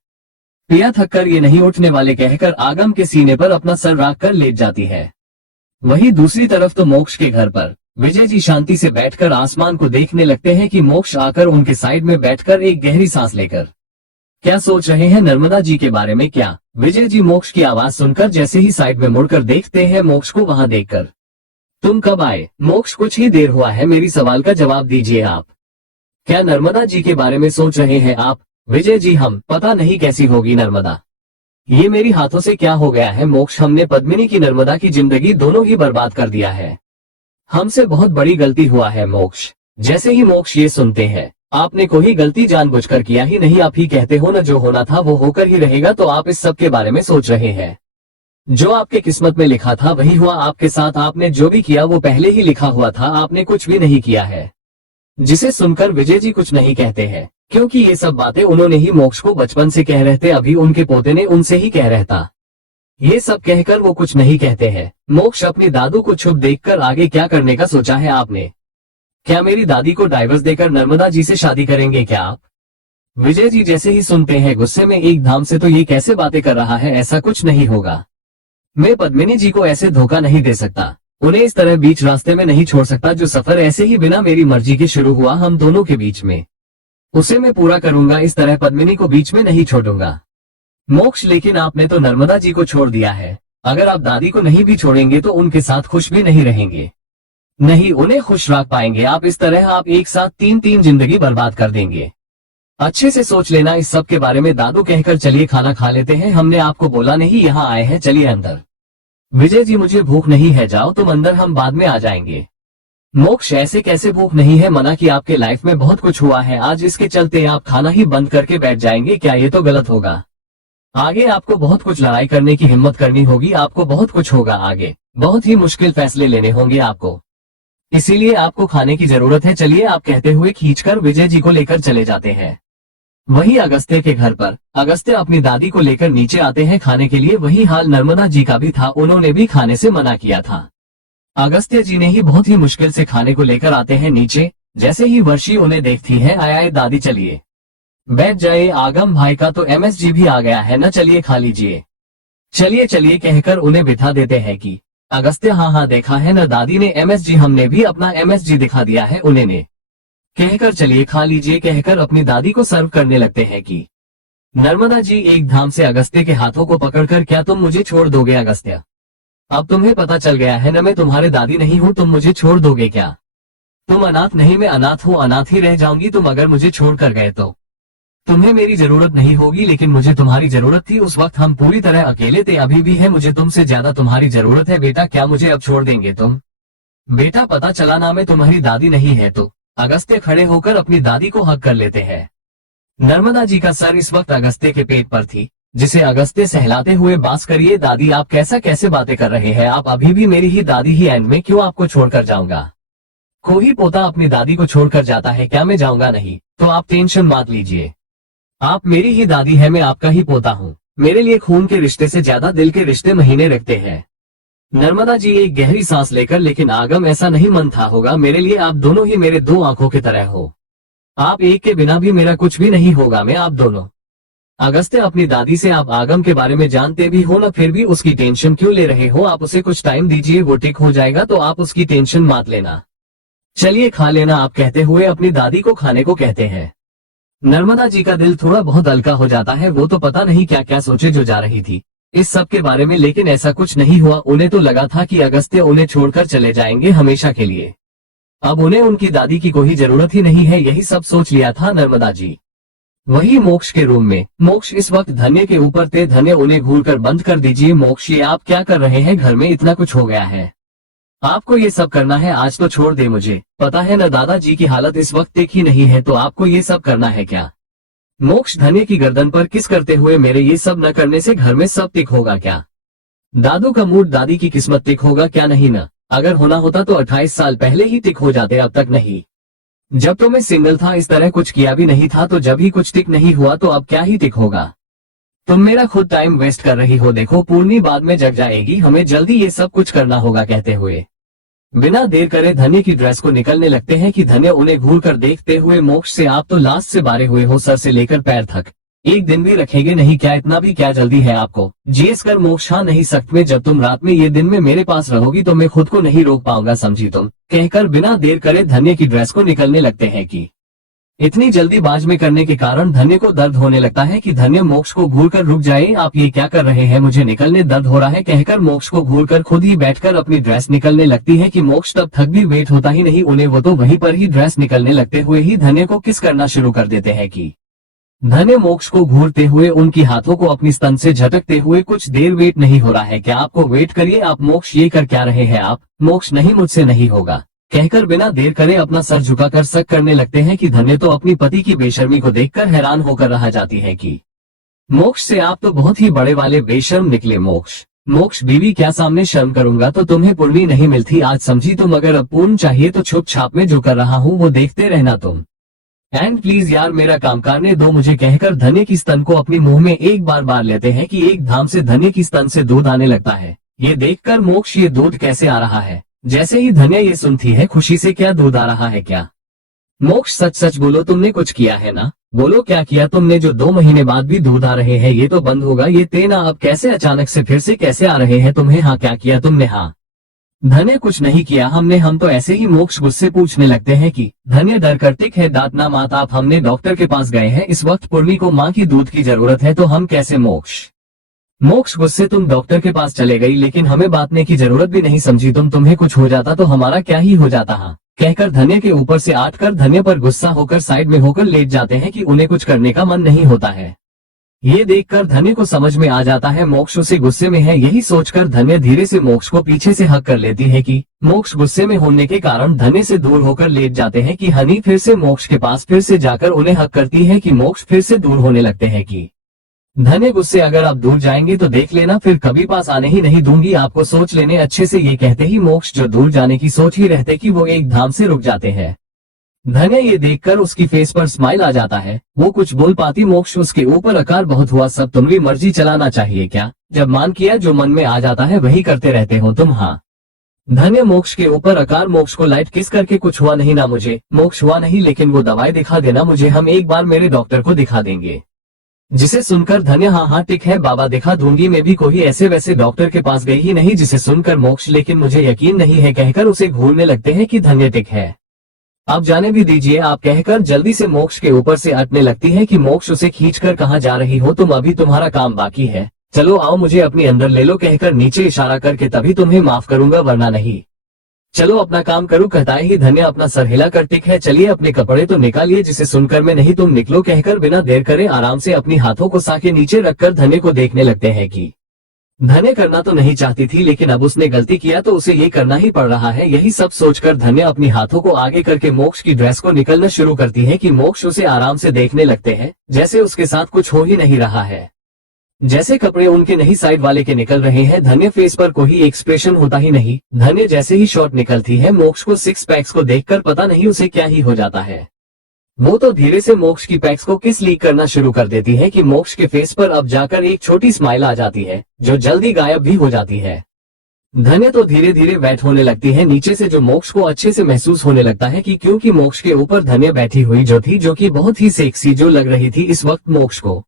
पिया थककर ये नहीं उठने वाले कहकर आगम के सीने पर अपना सर रख कर लेट जाती है। वहीं दूसरी तरफ तो मोक्ष के घर पर विजय जी शांति से बैठकर आसमान को देखने लगते हैं कि मोक्ष आकर उनके साइड में बैठकर एक गहरी सांस लेकर क्या सोच रहे हैं नर्मदा जी के बारे में। क्या विजय जी मोक्ष की आवाज सुनकर जैसे ही साइड में मुड़कर देखते हैं मोक्ष को वहां देखकर, तुम कब आए? मोक्ष कुछ ही देर हुआ है, मेरी सवाल का जवाब दीजिए आप, क्या नर्मदा जी के बारे में सोच रहे हैं आप? विजय जी हम पता नहीं कैसी होगी नर्मदा, ये मेरी हाथों से क्या हो गया है मोक्ष, हमने पद्मिनी की नर्मदा की जिंदगी दोनों ही बर्बाद कर दिया है, हमसे बहुत बड़ी गलती हुआ है मोक्ष। जैसे ही मोक्ष ये सुनते हैं आपने कोई गलती जानबूझकर किया ही नहीं, आप ही कहते हो न जो होना था वो होकर ही रहेगा, तो आप इस सब के बारे में सोच रहे हैं, जो आपके किस्मत में लिखा था वही हुआ आपके साथ, आपने जो भी किया वो पहले ही लिखा हुआ था, आपने कुछ भी नहीं किया है। जिसे सुनकर विजय जी कुछ नहीं कहते हैं, क्योंकि ये सब बातें उन्होंने ही मोक्ष को बचपन से कह रहे थे, अभी उनके पोते ने उनसे ही कह रहता, ये सब कहकर वो कुछ नहीं कहते हैं। मोक्ष अपनी दादू को छुप देखकर आगे क्या करने का सोचा है आपने? क्या मेरी दादी को डाइवर्स देकर नर्मदा जी से शादी करेंगे क्या आप? विजय जी जैसे ही सुनते हैं गुस्से में एक धाम से, तो ये कैसे बातें कर रहा है, ऐसा कुछ नहीं होगा, मैं पद्मिनी जी को ऐसे धोखा नहीं दे सकता, उन्हें इस तरह बीच रास्ते में नहीं छोड़ सकता, जो सफर ऐसे ही बिना मेरी मर्जी के शुरू हुआ हम दोनों के बीच में, उसे मैं पूरा करूंगा, इस तरह पद्मिनी को बीच में नहीं छोड़ूंगा। मोक्ष लेकिन आपने तो नर्मदा जी को छोड़ दिया है, अगर आप दादी को नहीं भी छोड़ेंगे तो उनके साथ खुश भी नहीं रहेंगे, नहीं उन्हें खुश रख पाएंगे आप, इस तरह आप एक साथ तीन जिंदगी बर्बाद कर देंगे, अच्छे से सोच लेना इस सब के बारे में। दादू कहकर चलिए खाना खा लेते हैं, हमने आपको बोला नहीं यहाँ आए हैं, चलिए अंदर। विजय जी मुझे भूख नहीं है, जाओ तुम अंदर, हम बाद में आ जाएंगे। मोक्ष ऐसे कैसे भूख नहीं है, मना कि आपके लाइफ में बहुत कुछ हुआ है आज, इसके चलते आप खाना ही बंद करके बैठ जाएंगे क्या? ये तो गलत होगा, आगे आपको बहुत कुछ लड़ाई करने की हिम्मत करनी होगी, आपको बहुत कुछ होगा आगे, बहुत ही मुश्किल फैसले लेने होंगे आपको, इसीलिए आपको खाने की जरूरत है, चलिए आप कहते हुए खींचकर विजय जी को लेकर चले जाते हैं। वही अगस्त्य के घर पर अगस्त्य अपनी दादी को लेकर नीचे आते हैं खाने के लिए, वही हाल नर्मदा जी का भी था, उन्होंने भी खाने से मना किया था। अगस्त्य जी ने ही बहुत ही मुश्किल से खाने को लेकर आते हैं नीचे, जैसे ही वर्षी उन्हें देखती है, आए दादी चलिए बैठ जाए, आगम भाई का तो एमएसजी भी आ गया है न, चलिए खा लीजिए, चलिए चलिए कहकर उन्हें बिठा देते हैं कि अगस्त्य हाँ देखा है न दादी ने एमएसजी, हमने भी अपना एमएसजी दिखा दिया है उन्हें ने, कहकर चलिए खा लीजिए कहकर अपनी दादी को सर्व करने लगते हैं कि नर्मदा जी एक धाम से अगस्त्य के हाथों को पकड़कर, क्या तुम मुझे छोड़ दोगे अगस्त्य? अब तुम्हें पता चल गया है न मैं तुम्हारे दादी नहीं हूँ, तुम मुझे छोड़ दोगे क्या? तुम अनाथ नहीं, मैं अनाथ हूँ, अनाथ ही रह जाऊंगी, तुम अगर मुझे छोड़ कर गए तो तुम्हें मेरी जरूरत नहीं होगी, लेकिन मुझे तुम्हारी जरूरत थी, उस वक्त हम पूरी तरह अकेले थे, अभी भी है, मुझे तुमसे ज्यादा तुम्हारी जरूरत है बेटा, क्या मुझे अब छोड़ देंगे तुम? बेटा पता चला ना मैं तुम्हारी दादी नहीं है तो। अगस्त्य खड़े होकर अपनी दादी को हक कर लेते हैं। नर्मदा जी का सर इस वक्त अगस्त्य के पेट पर थी, जिसे अगस्त्य सहलाते हुए बास करिए दादी आप कैसे बातें कर रहे हैं, आप अभी भी मेरी ही दादी ही, एंड में क्यों आपको छोड़कर जाऊंगा? कोई पोता अपनी दादी को छोड़कर जाता है क्या? मैं जाऊंगा नहीं, तो आप टेंशन मत लीजिए, आप मेरी ही दादी है, मैं आपका ही पोता हूँ, मेरे लिए खून के रिश्ते से ज्यादा दिल के रिश्ते महीने रखते हैं। नर्मदा जी एक गहरी सांस लेकर, लेकिन आगम ऐसा नहीं मन था होगा, मेरे लिए आप दोनों ही मेरे दो आंखों की तरह हो, आप एक के बिना भी मेरा कुछ भी नहीं होगा, मैं आप दोनों अगस्त्य अपनी दादी से आप आगम के बारे में जानते भी हो ना, फिर भी उसकी टेंशन क्यों ले रहे हो? आप उसे कुछ टाइम दीजिए, वो ठीक हो जाएगा तो आप उसकी टेंशन मत लेना। चलिए खा लेना, आप कहते हुए अपनी दादी को खाने को कहते हैं। नर्मदा जी का दिल थोड़ा बहुत हल्का हो जाता है। वो तो पता नहीं क्या क्या सोचे जो जा रही थी इस सब के बारे में, लेकिन ऐसा कुछ नहीं हुआ। उन्हें तो लगा था कि अगस्त्य उन्हें छोड़कर चले जाएंगे हमेशा के लिए। अब उन्हें उनकी दादी की कोई जरूरत ही नहीं है, यही सब सोच लिया था नर्मदा जी। वही मोक्ष के रूम में मोक्ष इस वक्त धन्य के ऊपर थे। धन्य, उन्हें घूर कर बंद कर दीजिए। मोक्ष, ये आप क्या कर रहे हैं? घर में इतना कुछ हो गया है, आपको ये सब करना है? आज तो छोड़ दे मुझे। पता है न दादाजी की हालत इस वक्त ठीक ही नहीं है, तो आपको ये सब करना है क्या? मोक्ष धन्य की गर्दन पर किस करते हुए, मेरे ये सब न करने से घर में सब टिक होगा क्या? दादू का मूड, दादी की किस्मत टिक होगा क्या? नहीं न। अगर होना होता तो 28 साल पहले ही टिक हो जाते, अब तक नहीं। जब तो मैं सिंगल था इस तरह कुछ किया भी नहीं था, तो जब ही कुछ टिक नहीं हुआ तो अब क्या ही टिक होगा? तुम मेरा खुद टाइम वेस्ट कर रही हो। देखो पूर्णी बाद में जग जाएगी, हमें जल्दी ये सब कुछ करना होगा। कहते हुए बिना देर करे धन्य की ड्रेस को निकलने लगते हैं कि धन्य उन्हें घूर कर देखते हुए, मोक्ष से आप तो लास्ट से बारे हुए हो, सर से लेकर पैर तक। एक दिन भी रखेंगे नहीं क्या? इतना भी क्या जल्दी है आपको? जीएस कर मोक्ष, हाँ नहीं सख्त में, जब तुम रात में ये दिन में मेरे पास रहोगी तो मैं खुद को नहीं रोक पाऊंगा, समझी तुम? कहकर बिना देर करे धन्य की ड्रेस को निकलने लगते हैं कि इतनी जल्दीबाज में करने के कारण धन्य को दर्द होने लगता है कि धन्य मोक्ष को घूर कर रुक जाए। आप ये क्या कर रहे हैं? मुझे निकलने दर्द हो रहा है। कहकर मोक्ष को घूर कर खुद ही बैठकर अपनी ड्रेस निकलने लगती है कि मोक्ष तब थक भी वेट होता ही नहीं उन्हें, वो तो वहीं पर ही ड्रेस निकलने लगते हुए ही धन्य को किस करना शुरू कर देते हैं कि धन्य मोक्ष को घूरते हुए उनकी हाथों को अपनी स्तन से झटकते हुए, कुछ देर वेट नहीं हो रहा है क्या आपको? वेट करिए आप। मोक्ष, ये कर क्या रहे हैं आप? मोक्ष, नहीं मुझसे नहीं होगा। कहकर बिना देर करे अपना सर झुकाकर शक करने लगते हैं कि धन्य तो अपनी पति की बेशर्मी को देखकर हैरान होकर रह जाती है कि मोक्ष से आप तो बहुत ही बड़े वाले बेशर्म निकले। मोक्ष बीवी क्या सामने शर्म करूंगा तो तुम्हें पूर्णी नहीं मिलती आज, समझी तुम? अगर अब पूर्ण चाहिए तो छुप छाप में जो कर रहा हूँ वो देखते रहना तुम। एंड प्लीज यार मेरा काम करने दो मुझे। कहकर धन्य की स्तन को अपने मुंह में एक बार लेते हैं कि एक धाम से धन्य की स्तन से दूध आने लगता है। ये देखकर मोक्ष, ये दूध कैसे आ रहा है? जैसे ही धन्य ये सुनती है खुशी से, क्या दूध आ रहा है क्या? मोक्ष, सच सच बोलो, तुमने कुछ किया है ना? बोलो क्या किया तुमने जो 2 महीने बाद भी दूध आ रहे हैं? ये तो बंद होगा ये तेना। अब कैसे अचानक से फिर से कैसे आ रहे हैं तुम्हें? हाँ क्या किया तुमने? हाँ धन्य, कुछ नहीं किया हमने, हम तो ऐसे ही। मोक्ष गुस्से पूछने लगते हैं कि धन्य डर कर टिक है, दांत ना मात आप, हमने डॉक्टर के पास गए हैं, इस वक्त पूर्णी को माँ की दूध की जरूरत है तो हम कैसे? मोक्ष गुस्से, तुम डॉक्टर के पास चले गई लेकिन हमें बांटने की जरूरत भी नहीं समझी तुम। तुम्हें कुछ हो जाता तो हमारा क्या ही हो जाता? हाँ कहकर धन्य के ऊपर से आटकर धन्य पर गुस्सा होकर साइड में होकर लेट जाते हैं कि उन्हें कुछ करने का मन नहीं होता है। ये देखकर धन्य को समझ में आ जाता है मोक्ष उसे गुस्से में है। यही सोचकर धन्य धीरे से मोक्ष को पीछे से हक कर लेती है कि मोक्ष गुस्से में होने के कारण धन्य से दूर होकर लेट जाते हैं कि हनी फिर से मोक्ष के पास फिर से जाकर उन्हें हक करती है कि मोक्ष फिर से दूर होने लगते हैं कि धन्य गुस्से, अगर आप दूर जाएंगे तो देख लेना फिर कभी पास आने ही नहीं दूंगी आपको, सोच लेने अच्छे से। ये कहते ही मोक्ष, जो दूर जाने की सोच ही रहते कि वो एक धाम से रुक जाते हैं। धन्य ये देखकर उसकी फेस पर स्माइल आ जाता है, वो कुछ बोल पाती। मोक्ष, उसके ऊपर अकार बहुत हुआ, सब तुम्हारी मर्जी चलाना चाहिए क्या? जब मान किया जो मन में आ जाता है वही करते रहते हो तुम। हाँ धन्य मोक्ष के ऊपर अकार, मोक्ष को लाइट किस करके, कुछ हुआ नहीं ना मुझे? मोक्ष, हुआ नहीं लेकिन वो दवाई दिखा देना मुझे, हम एक बार मेरे डॉक्टर को दिखा देंगे। जिसे सुनकर धन्य, हाँ हाँ ठीक है बाबा दिखा दूंगी, मैं भी कोई ऐसे वैसे डॉक्टर के पास गई ही नहीं। जिसे सुनकर मोक्ष, लेकिन मुझे यकीन नहीं है कहकर उसे घूरने लगते हैं कि धन्य ठीक है, आप जाने भी दीजिए आप कहकर जल्दी से मोक्ष के ऊपर से अटने लगती है कि मोक्ष उसे खींचकर कहाँ जा रही हो तुम? अभी तुम्हारा काम बाकी है, चलो आओ मुझे अपनी अंदर ले लो। कहकर नीचे इशारा करके, तभी तुम्हें माफ करूंगा वरना नहीं। चलो अपना काम करो, कहता ही धन्य अपना सर हिला कर टिक है, चलिए अपने कपड़े तो निकालिए। जिसे सुनकर, मैं नहीं तुम निकलो कहकर बिना देर करे आराम से अपनी हाथों को साके नीचे रखकर धन्य को देखने लगते हैं कि धन्य करना तो नहीं चाहती थी लेकिन अब उसने गलती किया तो उसे ये करना ही पड़ रहा है। यही सब सोचकर धन्य अपनी हाथों को आगे करके मोक्ष की ड्रेस को निकलना शुरू करती है कि मोक्ष उसे आराम से देखने लगते हैं जैसे उसके साथ कुछ हो ही नहीं रहा है, जैसे कपड़े उनके नहीं साइड वाले के निकल रहे हैं। धन्य फेस पर कोई एक्सप्रेशन होता ही नहीं। धन्य जैसे ही शॉर्ट निकलती है मोक्ष को सिक्स पैक्स को देखकर पता नहीं उसे क्या ही हो जाता है। वो तो धीरे से मोक्ष की पैक्स को किस लीक करना शुरू कर देती है कि मोक्ष के फेस पर अब जाकर एक छोटी स्माइल आ जाती है जो जल्दी गायब भी हो जाती है। धन्य तो धीरे धीरे बैठ होने लगती है नीचे से, जो मोक्ष को अच्छे से महसूस होने लगता है कि क्योंकि मोक्ष के ऊपर धन्य बैठी हुई जो थी, जो कि बहुत ही सेक्सी जो लग रही थी इस वक्त मोक्ष को।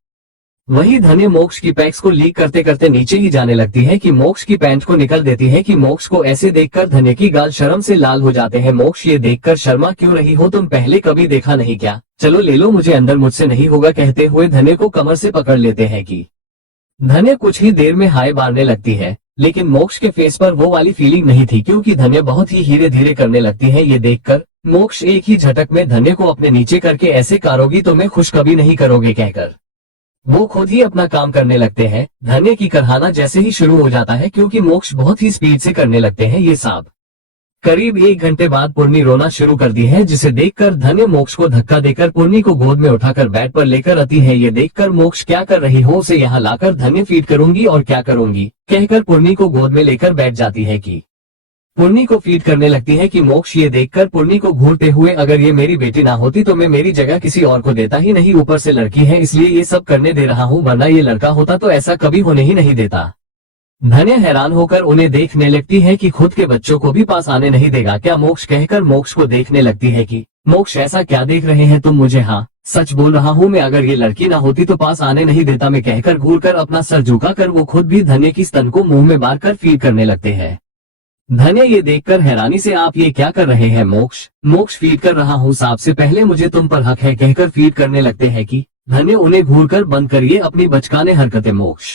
वही धन्य मोक्ष की पैक्स को लीक करते करते नीचे ही जाने लगती है कि मोक्ष की पैंट को निकल देती है कि मोक्ष को ऐसे देखकर धन्य की गाल शर्म से लाल हो जाते हैं। मोक्ष ये देखकर शर्मा क्यों रही हो, तुम पहले कभी देखा नहीं क्या, चलो ले लो मुझे अंदर, मुझसे नहीं होगा कहते हुए धन्य को कमर से पकड़ लेते हैं कि धन्य कुछ ही देर में हाय मारने लगती है, लेकिन मोक्ष के फेस पर वो वाली फीलिंग नहीं थी क्योंकि धन्य बहुत ही धीरे धीरे करने लगती है। ये देखकर मोक्ष एक ही झटक में धन्य को अपने नीचे करके ऐसे करोगी तो मैं खुश कभी नहीं करोगे कहकर वो खुद ही अपना काम करने लगते हैं। धन्य की करहाना जैसे ही शुरू हो जाता है क्योंकि मोक्ष बहुत ही स्पीड से करने लगते हैं ये सब। करीब 1 घंटे बाद पूर्णी रोना शुरू कर दी है, जिसे देखकर धन्य मोक्ष को धक्का देकर पूर्णी को गोद में उठाकर बेड पर लेकर आती है। ये देखकर मोक्ष क्या कर रही हो, उसे यहाँ लाकर धन्य फीड करूंगी और क्या करूंगी कहकर पूर्णी को गोद में लेकर बैठ जाती है कि पूर्णी को फीड करने लगती है कि मोक्ष ये देखकर पूर्णी को घूरते हुए अगर ये मेरी बेटी ना होती तो मैं मेरी जगह किसी और को देता ही नहीं, ऊपर से लड़की है इसलिए ये सब करने दे रहा हूँ, वरना ये लड़का होता तो ऐसा कभी होने ही नहीं देता। धन्य हैरान होकर उन्हें देखने लगती है कि खुद के बच्चों को भी पास आने नहीं देगा क्या मोक्ष कहकर मोक्ष को देखने लगती है कि मोक्ष ऐसा क्या देख रहे हैं तुम मुझे, हाँ सच बोल रहा हूँ मैं, अगर ये लड़की ना होती तो पास आने नहीं देता मैं कहकर घूरकर अपना सर झुकाकर वो खुद भी धन्य की स्तन को मुंह में बार कर फीड करने लगते हैं। धन्य ये देखकर हैरानी से आप ये क्या कर रहे हैं मोक्ष, मोक्ष फीड कर रहा हूँ साहब से पहले मुझे तुम पर हक है कहकर फीड करने लगते हैं कि धन्य उन्हें घूरकर बंद करिए अपनी बचकाने हरकतें मोक्ष।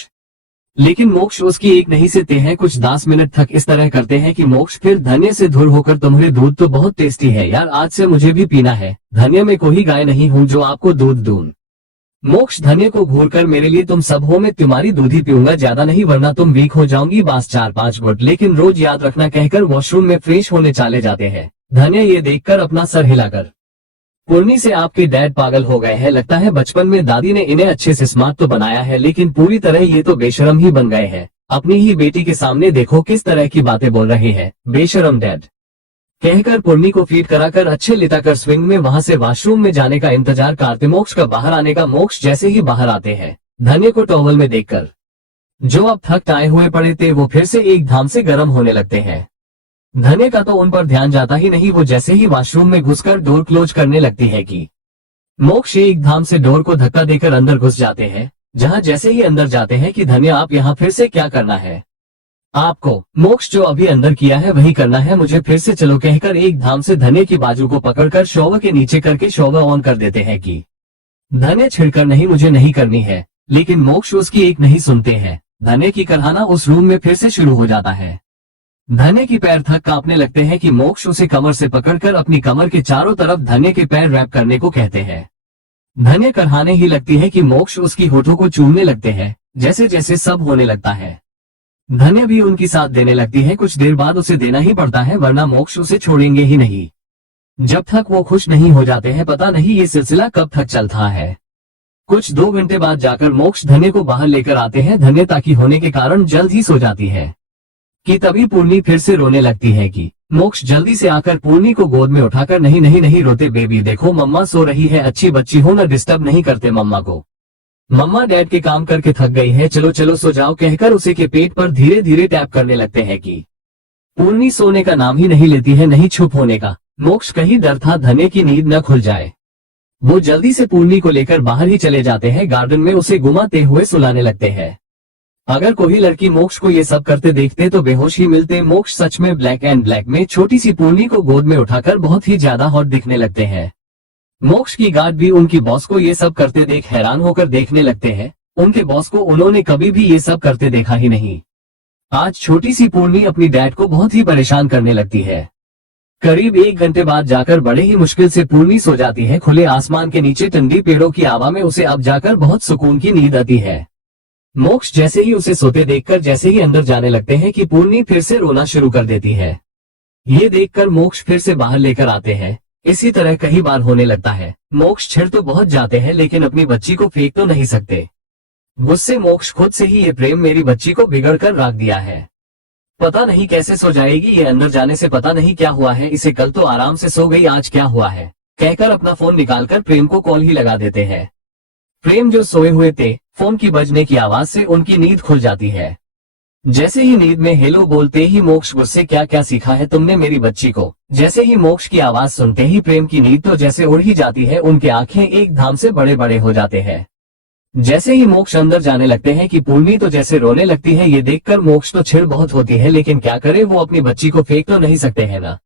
लेकिन मोक्ष उसकी एक नहीं से हैं, कुछ 10 मिनट तक इस तरह करते हैं कि मोक्ष फिर धन्य से दूर होकर तुम्हारे दूध तो बहुत टेस्टी है यार, आज से मुझे भी पीना है, धन्य मैं कोई गाय नहीं हूँ जो आपको दूध दूं। मोक्ष धन्य को घूरकर मेरे लिए तुम सब हो, मैं तुम्हारी दूध ही पीऊंगा, ज्यादा नहीं वरना तुम वीक हो जाओगी, बस 4-5 घुट, लेकिन रोज याद रखना कहकर वॉशरूम में फ्रेश होने चले जाते हैं। धन्य ये देखकर अपना सर हिलाकर पूर्णी से आपके डैड पागल हो गए हैं, लगता है बचपन में दादी ने इन्हें अच्छे से स्मार्ट तो बनाया है लेकिन पूरी तरह ये तो बेशरम ही बन गए हैं। अपनी ही बेटी के सामने देखो किस तरह की बातें बोल रहे हैं, बेशरम डैड कहकर पूर्णी को फीड कराकर अच्छे लिटाकर स्विंग में वहां से वॉशरूम में जाने का इंतजार करते मोक्ष का बाहर आने का। मोक्ष जैसे ही बाहर आते हैं धन्य को टॉवल में देखकर जो अब थक आए हुए पड़े थे वो फिर से एक धाम से गर्म होने लगते हैं। धन्य का तो उन पर ध्यान जाता ही नहीं, वो जैसे ही वॉशरूम में घुसकर डोर क्लोज करने लगती है कि मोक्ष एक धाम से डोर को धक्का देकर अंदर घुस जाते हैं, जहां जैसे ही अंदर जाते हैं कि धन्य आप यहाँ फिर से क्या करना है, आपको मोक्ष जो अभी अंदर किया है वही करना है, मुझे फिर से चलो कहकर एक धाम से धन्य की बाजू को पकड़कर शॉवर के नीचे करके शॉवर ऑन कर देते हैं कि धन्य छिड़कर नहीं मुझे नहीं करनी है, लेकिन मोक्ष उसकी एक नहीं सुनते हैं। धन्य की करहाना उस रूम में फिर से शुरू हो जाता है। धन्य की पैर थक कांपने लगते हैं कि मोक्ष उसे कमर से पकड़कर अपनी कमर के चारों तरफ धन्य के पैर रैप करने को कहते हैं। धन्य करहाने ही लगती है कि मोक्ष उसकी होठों को चूमने लगते हैं, जैसे जैसे सब होने लगता है धन्य भी उनकी साथ देने लगती है। कुछ देर बाद उसे देना ही पड़ता है वरना मोक्ष उसे छोड़ेंगे ही नहीं जब तक वो खुश नहीं हो जाते हैं। पता नहीं ये सिलसिला कब तक चलता है। कुछ 2 घंटे बाद जाकर मोक्ष धन्य को बाहर लेकर आते हैं। धन्य ताकि होने के कारण जल्द ही सो जाती है कि तभी पूर्णी फिर से रोने लगती है कि मोक्ष जल्दी से आकर पूर्णी को गोद में उठाकर नहीं नहीं नहीं रोते बेबी देखो मम्मा सो रही है, अच्छी बच्ची हो ना, डिस्टर्ब नहीं करते मम्मा को, मम्मा डैड के काम करके थक गई है, चलो चलो सो जाओ कहकर उसे के पेट पर धीरे धीरे टैप करने लगते हैं कि पूर्णी सोने का नाम ही नहीं लेती है, नहीं चुप होने का। मोक्ष कहीं डर था धन्य की नींद न खुल जाए। वो जल्दी से पूर्णी को लेकर बाहर ही चले जाते हैं, गार्डन में उसे घुमाते हुए सुलाने लगते हैं। अगर कोई लड़की मोक्ष को ये सब करते देखते तो बेहोश ही मिलते। मोक्ष सच में ब्लैक एंड ब्लैक में छोटी सी पूर्णी को गोद में उठाकर बहुत ही ज्यादा हॉट दिखने लगते हैं। मोक्ष की गार्ड भी उनकी बॉस को ये सब करते देख हैरान होकर देखने लगते हैं। उनके बॉस को उन्होंने कभी भी ये सब करते देखा ही नहीं। आज छोटी सी पूर्णी अपनी डैड को बहुत ही परेशान करने लगती है। करीब 1 घंटे बाद जाकर बड़े ही मुश्किल से पूर्णी सो जाती है। खुले आसमान के नीचे ठंडी पेड़ों की हवा में उसे अब जाकर बहुत सुकून की नींद आती है। मोक्ष जैसे ही उसे सोते देखकर जैसे ही अंदर जाने लगते हैं कि पूर्णी फिर से रोना शुरू कर देती है। ये देखकर मोक्ष फिर से बाहर लेकर आते हैं। इसी तरह कई बार होने लगता है। मोक्ष छिड़ तो बहुत जाते हैं लेकिन अपनी बच्ची को फेंक तो नहीं सकते। गुस्से मोक्ष खुद से ही ये प्रेम मेरी बच्ची को बिगड़ कर रख दिया है, पता नहीं कैसे सो जाएगी, ये अंदर जाने से पता नहीं क्या हुआ है इसे, कल तो आराम से सो गई आज क्या हुआ है कहकर अपना फोन निकालकर प्रेम को कॉल ही लगा देते हैं। प्रेम जो सोए हुए थे, फोन की बजने की आवाज से उनकी नींद खुल जाती है। जैसे ही नींद में हेलो बोलते ही मोक्ष गुस्से क्या क्या सीखा है तुमने मेरी बच्ची को। जैसे ही मोक्ष की आवाज सुनते ही प्रेम की नींद तो जैसे उड़ ही जाती है, उनके आंखें एक धाम से बड़े बड़े हो जाते हैं। जैसे ही मोक्ष अंदर जाने लगते हैं कि पूर्णी तो जैसे रोने लगती है। ये देखकर मोक्ष तो छिड़ बहुत होती है, लेकिन क्या करे, वो अपनी बच्ची को फेंक तो नहीं सकते है ना।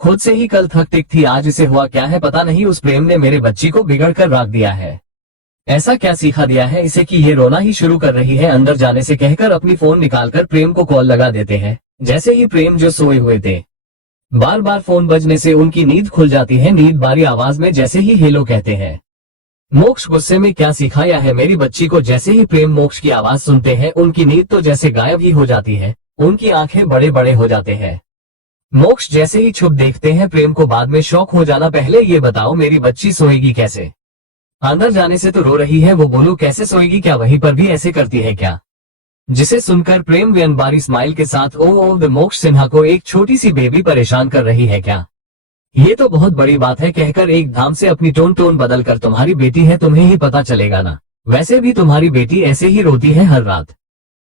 खुद से ही कल थक टिक थी, आज इसे हुआ क्या है पता नहीं। उस प्रेम ने मेरे बच्ची को बिगड़ कर रख दिया है। ऐसा क्या सिखा दिया है इसे कि ये रोना ही शुरू कर रही है। अंदर जाने से कहकर अपनी फोन निकालकर प्रेम को कॉल लगा देते हैं। जैसे ही प्रेम जो सोए हुए थे, बार बार फोन बजने से उनकी नींद खुल जाती है। नींद बारी आवाज में जैसे ही हेलो कहते हैं। मोक्ष गुस्से में क्या सिखाया है मेरी बच्ची को। जैसे ही प्रेम मोक्ष की आवाज सुनते हैं, उनकी नींद तो जैसे गायब ही हो जाती है। उनकी आंखें बड़े बड़े हो जाते हैं। मोक्ष जैसे ही छुप देखते हैं प्रेम को, बाद में शौक हो जाना। पहले ये बताओ मेरी बच्ची सोएगी कैसे? अंदर जाने से तो रो रही है, वो बोलो कैसे सोएगी? क्या वहीं पर भी ऐसे करती है क्या? जिसे सुनकर प्रेम व्यंगबारी स्माइल के साथ ओ द मोक्ष सिन्हा को एक छोटी सी बेबी परेशान कर रही है क्या? ये तो बहुत बड़ी बात है कहकर एक धाम से अपनी टोन बदलकर तुम्हारी बेटी है, तुम्हें ही पता चलेगा ना। वैसे भी तुम्हारी बेटी ऐसे ही रोती है हर रात।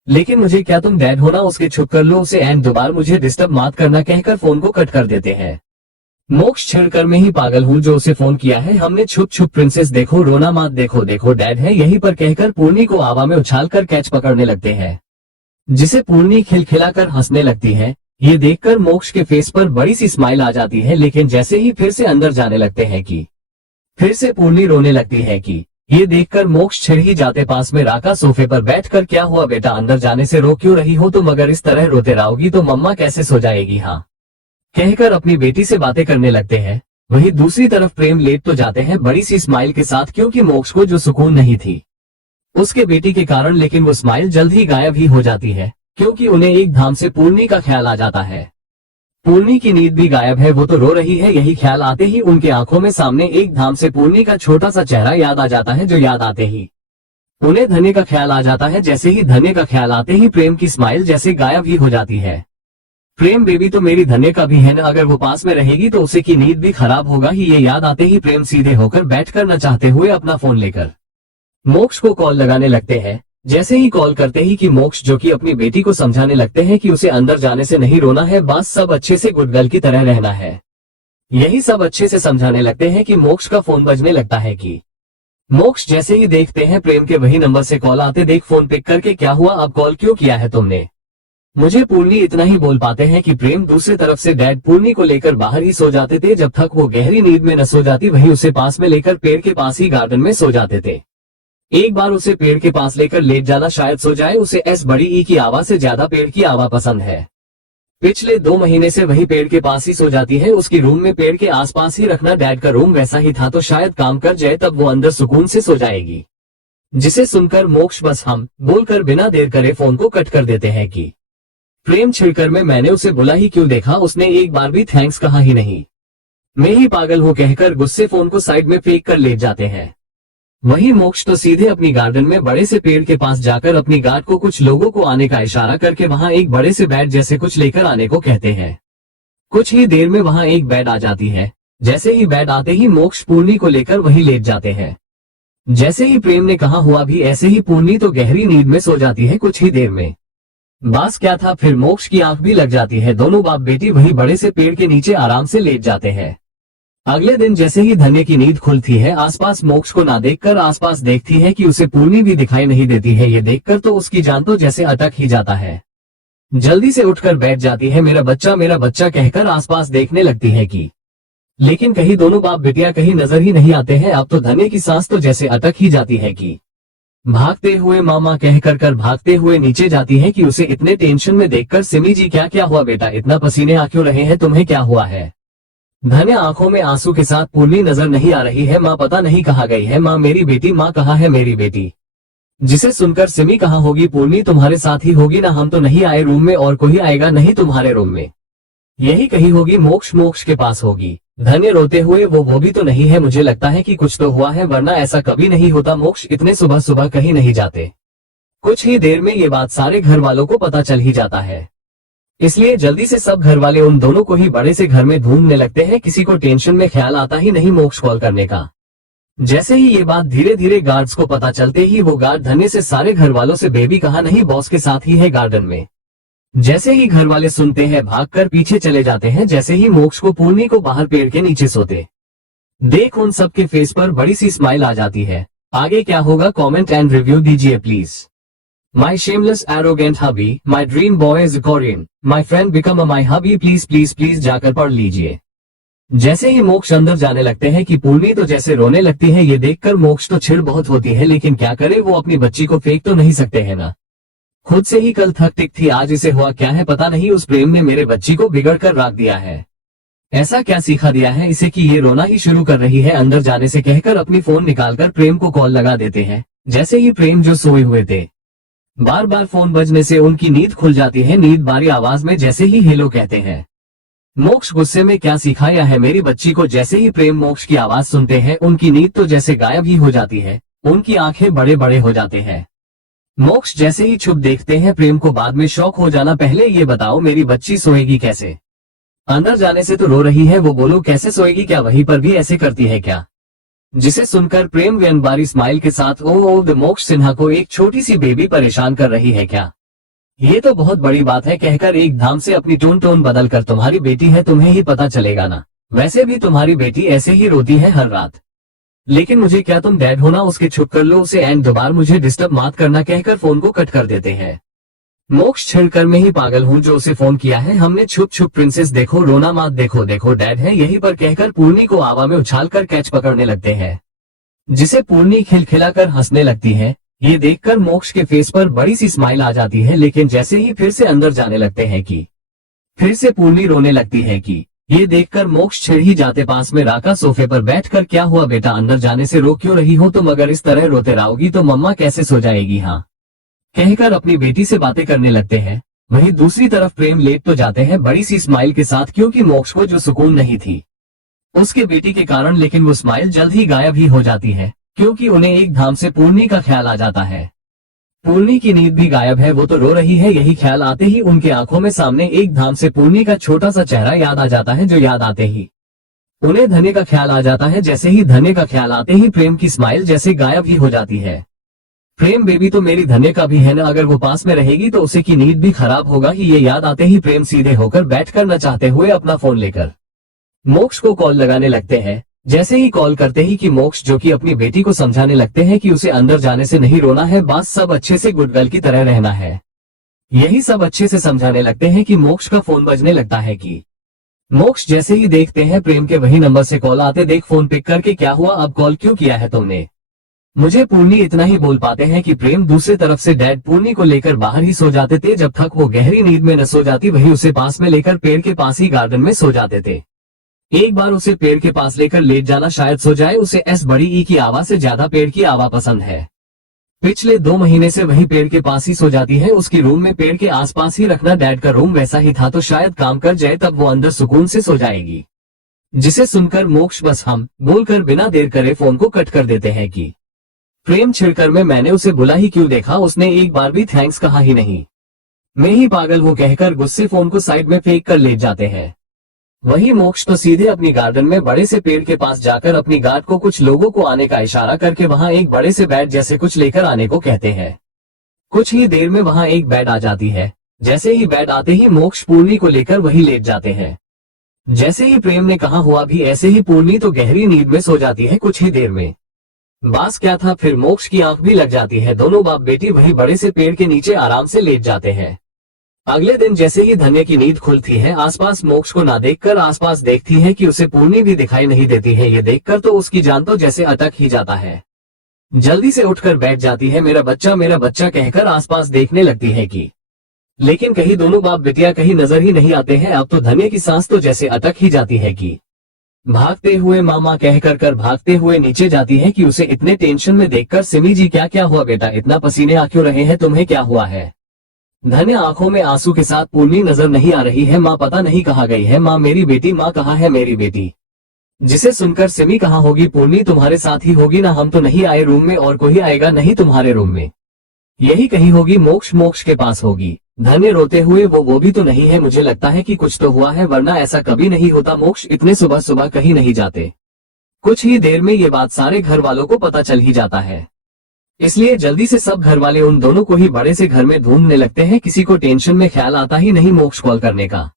लेकिन मुझे क्या, तुम डैड हो ना उसके, छुप कर लो उसे एंड दोबारा मुझे डिस्टर्ब मत करना कहकर फोन को कट कर देते हैं। मोक्ष छिड़कर मैं ही पागल हूँ जो उसे फोन किया है हमने। छुप छुप प्रिंसेस देखो, रोना मत, देखो देखो डैड है यहीं पर कहकर पूर्णी को हवा में उछालकर कैच पकड़ने लगते हैं। जिसे पूर्णी खिलखिलाकर हंसने लगती है। ये देखकर मोक्ष के फेस पर बड़ी सी स्माइल आ जाती है, लेकिन जैसे ही फिर से अंदर जाने लगते हैं कि फिर से पूर्णी रोने लगती है कि ये देखकर मोक्ष छिड़ ही जाते पास में राका सोफे पर बैठकर। क्या हुआ बेटा, अंदर जाने से रो क्यों रही हो तुम? अगर इस तरह रोते रहोगी तो मम्मा कैसे सो जाएगी? हाँ कहकर अपनी बेटी से बातें करने लगते हैं। वहीं दूसरी तरफ प्रेम लेट तो जाते हैं बड़ी सी स्माइल के साथ, क्योंकि मोक्ष को जो सुकून नहीं थी उसके बेटी के कारण, लेकिन वो स्माइल जल्द ही गायब ही हो जाती है, क्योंकि उन्हें एक धाम से पूर्णी का ख्याल आ जाता है। पूर्णी की नींद भी गायब है, वो तो रो रही है। यही ख्याल आते ही उनके आंखों में सामने एक धाम से पूर्णी का छोटा सा चेहरा याद आ जाता है, जो याद आते ही उन्हें धन्य का ख्याल आ जाता है। जैसे ही धन्य का ख्याल आते ही प्रेम की स्माइल जैसे गायब ही हो जाती है। प्रेम बेबी तो मेरी धन्य का भी है ना, अगर वो पास में रहेगी तो उसे की नींद भी खराब होगा ही। ये याद आते ही प्रेम सीधे होकर बैठकर न चाहते हुए अपना फोन लेकर मोक्ष को कॉल लगाने लगते हैं। जैसे ही कॉल करते ही कि मोक्ष जो कि अपनी बेटी को समझाने लगते हैं कि उसे अंदर जाने से नहीं रोना है, बस सब अच्छे से गुड गर्ल की तरह रहना है। यही सब अच्छे से समझाने लगते हैं कि मोक्ष का फोन बजने लगता है कि मोक्ष जैसे ही देखते हैं प्रेम के वही नंबर से कॉल आते देख फोन पिक करके, क्या हुआ अब कॉल क्यों किया है तुमने मुझे? पूर्णी इतना ही बोल पाते हैं कि प्रेम दूसरी तरफ से डैड पूर्णी को लेकर बाहर ही सो जाते थे। जब तक वो गहरी नींद में न सो जाती वहीं उसे पास में लेकर पेड़ के पास ही गार्डन में सो जाते थे। एक बार उसे पेड़ के पास लेकर लेट जाना शायद सो जाए। उसे एस बड़ी ई की आवाज से ज्यादा पेड़ की आवाज पसंद है। पिछले 2 महीने से वही पेड़ के पास ही सो जाती है। उसकी रूम में पेड़ के आसपास ही रखना, डैड का रूम वैसा ही था तो शायद काम कर जाए तब वो अंदर सुकून से सो जाएगी। जिसे सुनकर मोक्ष बस हम बोलकर बिना देर करे फोन को कट कर देते हैं कि प्रेम छिड़कर मैंने उसे बुला ही क्यों देखा, उसने एक बार भी थैंक्स कहा ही नहीं। मैं ही पागल हूँ कहकर गुस्से फोन को साइड में फेंक कर लेट जाते हैं। वहीं मोक्ष तो सीधे अपनी गार्डन में बड़े से पेड़ के पास जाकर अपनी गार्ड को कुछ लोगों को आने का इशारा करके वहां एक बड़े से बैट जैसे कुछ लेकर आने को कहते हैं। कुछ ही देर में वहां एक बैट आ जाती है। जैसे ही बैट आते ही मोक्ष पूर्णी को लेकर वहीं लेट जाते हैं। जैसे ही प्रेम ने कहा हुआ भी ऐसे ही पूर्णी तो गहरी नींद में सो जाती है। कुछ ही देर में बस क्या था, फिर मोक्ष की आंख भी लग जाती है। दोनों बाप बेटी वही बड़े से पेड़ के नीचे आराम से लेट जाते हैं। अगले दिन जैसे ही धन्य की नींद खुलती है, आसपास मोक्ष को ना देखकर आसपास देखती है कि उसे पूर्णी भी दिखाई नहीं देती है। ये देखकर तो उसकी जान तो जैसे अटक ही जाता है। जल्दी से उठकर बैठ जाती है। मेरा बच्चा कहकर आसपास देखने लगती है कि लेकिन कहीं दोनों बाप बेटियां कहीं नजर ही नहीं आते हैं। अब तो धन्य की सांस तो जैसे अटक ही जाती है कि भागते हुए मामा कहकर भागते हुए नीचे जाती है कि उसे इतने टेंशन में देखकर सिमी जी क्या हुआ बेटा, इतना पसीने आ क्यों रहे हैं, तुम्हें क्या हुआ है? धन्य आंखों में आंसू के साथ पूर्णी नजर नहीं आ रही है। माँ पता नहीं कहाँ गई है, माँ मेरी बेटी, माँ कहाँ है मेरी बेटी? जिसे सुनकर सिमी कहाँ होगी, पूर्णी तुम्हारे साथ ही होगी ना, हम तो नहीं आए रूम में और कोई आएगा नहीं तुम्हारे रूम में, यही कहीं होगी, मोक्ष के पास होगी। धन्य रोते हुए वो भी तो नहीं है, मुझे लगता है कि कुछ तो हुआ है वरना ऐसा कभी नहीं होता, मोक्ष इतने सुबह सुबह कहीं नहीं जाते। कुछ ही देर में ये बात सारे घर वालों को पता चल ही जाता है, इसलिए जल्दी से सब घर वाले उन दोनों को ही बड़े से घर में ढूंढने लगते हैं। किसी को टेंशन में ख्याल आता ही नहीं मोक्ष कॉल करने का। जैसे ही ये बात धीरे धीरे गार्ड्स को पता चलते ही वो गार्ड धन्य से सारे घर वालों से बेबी कहा नहीं बॉस के साथ ही है गार्डन में। जैसे ही घर वाले सुनते हैं भागकर पीछे चले जाते हैं। जैसे ही मोक्ष को पूर्णी को बाहर पेड़ के नीचे सोते देख उन सबके फेस पर बड़ी सी स्माइल आ जाती है। आगे क्या होगा कमेंट एंड रिव्यू दीजिए please. My shameless arrogant hubby, my dream boy is Korean, my friend become a my hubby, please please please जाकर पढ़ लीजिए। जैसे ही मोक्ष अंदर जाने लगते हैं कि पूर्णी तो जैसे रोने लगती है, ये देखकर मोक्ष तो चिढ़ बहुत होती है, लेकिन क्या करे, वो अपनी बच्ची को फेंक तो नहीं सकते हैं ना। खुद से ही कल थक टिक थी, आज इसे हुआ क्या है पता नहीं, उस प्रेम ने मेरे बच्ची को बिगड़ कर रख दिया है। ऐसा क्या सिखा दिया है इसे कि ये रोना ही शुरू कर रही है। अंदर जाने से कहकर अपनी फोन निकालकर प्रेम को कॉल लगा देते हैं। जैसे ही प्रेम जो सोए हुए थे, बार बार फोन बजने से उनकी नींद खुल जाती है। नींद बारी आवाज में जैसे ही हेलो कहते हैं। मोक्ष गुस्से में क्या सिखाया है मेरी बच्ची को। जैसे ही प्रेम मोक्ष की आवाज सुनते हैं, उनकी नींद तो जैसे गायब ही हो जाती है, उनकी आंखें बड़े बड़े हो जाते हैं। मोक्ष जैसे ही चुप देखते हैं प्रेम को, बाद में शौक हो जाना। पहले ये बताओ मेरी बच्ची सोएगी कैसे? अंदर जाने से तो रो रही है, वो बोलो कैसे सोएगी? क्या वहीं पर भी ऐसे करती है क्या? जिसे सुनकर प्रेम व्यंगबारी स्माइल के साथ ओ द मोक्ष सिन्हा को एक छोटी सी बेबी परेशान कर रही है क्या? ये तो बहुत बड़ी बात है कहकर एक धाम से अपनी टोन बदल कर तुम्हारी बेटी है, तुम्हें ही पता चलेगा ना। वैसे भी तुम्हारी बेटी ऐसे ही रोती है हर रात। लेकिन मुझे क्या, तुम डैड हो ना उसके, छुप कर लो उसे एंड दोबारा मुझे डिस्टर्ब मत करना कहकर फोन को कट कर देते हैं। मोक्ष छिड़कर मैं ही पागल हूँ जो उसे फोन किया है हमने, छुप छुप प्रिंसेस देखो रोना मत, देखो देखो डैड है यहीं पर कहकर पूर्णी को हवा में उछालकर कैच पकड़ने लगते हैं, जिसे पूर्णी खिलखिलाकर हंसने लगती है। ये देखकर मोक्ष के फेस पर बड़ी सी स्माइल आ जाती है, लेकिन जैसे ही फिर से अंदर जाने लगते हैं कि फिर से पूर्णी रोने लगती है कि ये देखकर मोक्ष छिड़ ही जाते पास में राका सोफे पर बैठकर, क्या हुआ बेटा, अंदर जाने से रो क्यों रही हो तुम? अगर इस तरह रोते रहोगी तो मम्मा कैसे सो जाएगी? हाँ कहकर अपनी बेटी से बातें करने लगते हैं। वहीं दूसरी तरफ प्रेम लेट तो जाते हैं बड़ी सी स्माइल के साथ, क्योंकि मोक्ष को जो सुकून नहीं थी उसके बेटी के कारण, लेकिन वो स्माइल जल्द ही गायब ही हो जाती है, क्योंकि उन्हें एक धाम से पूर्णी का ख्याल आ जाता है। पूर्णी की नींद भी गायब है, वो तो रो रही है। यही ख्याल आते ही उनके आंखों में सामने एक धाम से पूर्णी का छोटा सा चेहरा याद आ जाता है, जो याद आते ही उन्हें धन्य का ख्याल आ जाता है। जैसे ही धन्य का ख्याल आते ही प्रेम की स्माइल जैसे गायब ही हो जाती है। प्रेम बेबी तो मेरी धन्य का भी है ना, अगर वो पास में रहेगी तो उसे की नींद भी खराब होगा ही। ये याद आते ही प्रेम सीधे होकर बैठकर न चाहते हुए अपना फोन लेकर मोक्ष को कॉल लगाने लगते हैं। जैसे ही कॉल करते ही कि मोक्ष जो कि अपनी बेटी को समझाने लगते हैं कि उसे अंदर जाने से नहीं रोना है, बस सब अच्छे से गुड गर्ल की तरह रहना है। यही सब अच्छे से समझाने लगते हैं कि मोक्ष का फोन बजने लगता है कि मोक्ष जैसे ही देखते हैं प्रेम के वही नंबर से कॉल आते देख फोन पिक करके, क्या हुआ अब कॉल क्यों किया है तुमने मुझे? पूर्णी इतना ही बोल पाते हैं कि प्रेम दूसरी तरफ से डैड पूर्णी को लेकर बाहर ही सो जाते थे। जब तक वो गहरी नींद में न सो जाती वही उसे पास में लेकर पेड़ के पास ही गार्डन में सो जाते थे। एक बार उसे पेड़ के पास लेकर लेट जाना शायद सो जाए। उसे एस बड़ी ई की आवाज से ज्यादा पेड़ की आवाज पसंद है। पिछले 2 महीने से वही पेड़ के पास ही सो जाती है। उसकी रूम में पेड़ के आसपास ही रखना, डैड का रूम वैसा ही था तो शायद काम कर जाए तब वो अंदर सुकून से सो जाएगी। जिसे सुनकर मोक्ष बस हम बोलकर बिना देर करे फोन को कट कर देते हैं कि प्रेम छिड़कर मैंने उसे बुला ही क्यों देखा, उसने एक बार भी थैंक्स कहा ही नहीं, मैं ही पागल वो कहकर गुस्से फोन को साइड में फेंक कर लेट जाते हैं। वही मोक्ष तो सीधे अपनी गार्डन में बड़े से पेड़ के पास जाकर अपनी गार्ड को कुछ लोगों को आने का इशारा करके वहां एक बड़े से बैट जैसे कुछ लेकर आने को कहते हैं। कुछ ही देर में वहां एक बैट आ जाती है। जैसे ही बैट आते ही मोक्ष पूर्णी को लेकर वही लेट जाते हैं। जैसे ही प्रेम ने कहा हुआ भी ऐसे ही पूर्णी तो गहरी नींद में सो जाती है। कुछ ही देर में बास क्या था, फिर मोक्ष की आंख भी लग जाती है। दोनों बाप बेटी वही बड़े से पेड़ के नीचे आराम से लेट जाते हैं। अगले दिन जैसे ही धन्य की नींद खुलती है, आसपास मोक्ष को ना देखकर आसपास देखती है कि उसे पूर्णी भी दिखाई नहीं देती है। ये देखकर तो उसकी जान तो जैसे अटक ही जाता है। जल्दी से उठकर बैठ जाती है, मेरा बच्चा कहकर आसपास देखने लगती है कि लेकिन कहीं दोनों बाप बेटियां कहीं नजर ही नहीं आते हैं। अब तो धन्य की सांस तो जैसे अटक ही जाती है कि भागते हुए मामा कहकर भागते हुए नीचे जाती है कि उसे इतने टेंशन में देखकर सिमी जी क्या हुआ बेटा, इतना पसीने आ क्यों रहे हैं तुम्हें, क्या हुआ है? धन्य आंखों में आंसू के साथ पूर्णी नजर नहीं आ रही है, माँ पता नहीं कहाँ गई है, माँ मेरी बेटी, माँ कहाँ है मेरी बेटी? जिसे सुनकर सिमी कहाँ होगी, पूर्णी तुम्हारे साथ ही होगी ना, हम तो नहीं आए रूम में और कोई आएगा नहीं तुम्हारे रूम में, यही कहीं होगी, मोक्ष के पास होगी। धन्य रोते हुए वो भी तो नहीं है, मुझे लगता है कि कुछ तो हुआ है वरना ऐसा कभी नहीं होता, मोक्ष इतने सुबह सुबह कहीं नहीं जाते। कुछ ही देर में ये बात सारे घर वालों को पता चल ही जाता है, इसलिए जल्दी से सब घर वाले उन दोनों को ही बड़े से घर में ढूंढने लगते हैं। किसी को टेंशन में ख्याल आता ही नहीं मोक्ष कॉल करने का।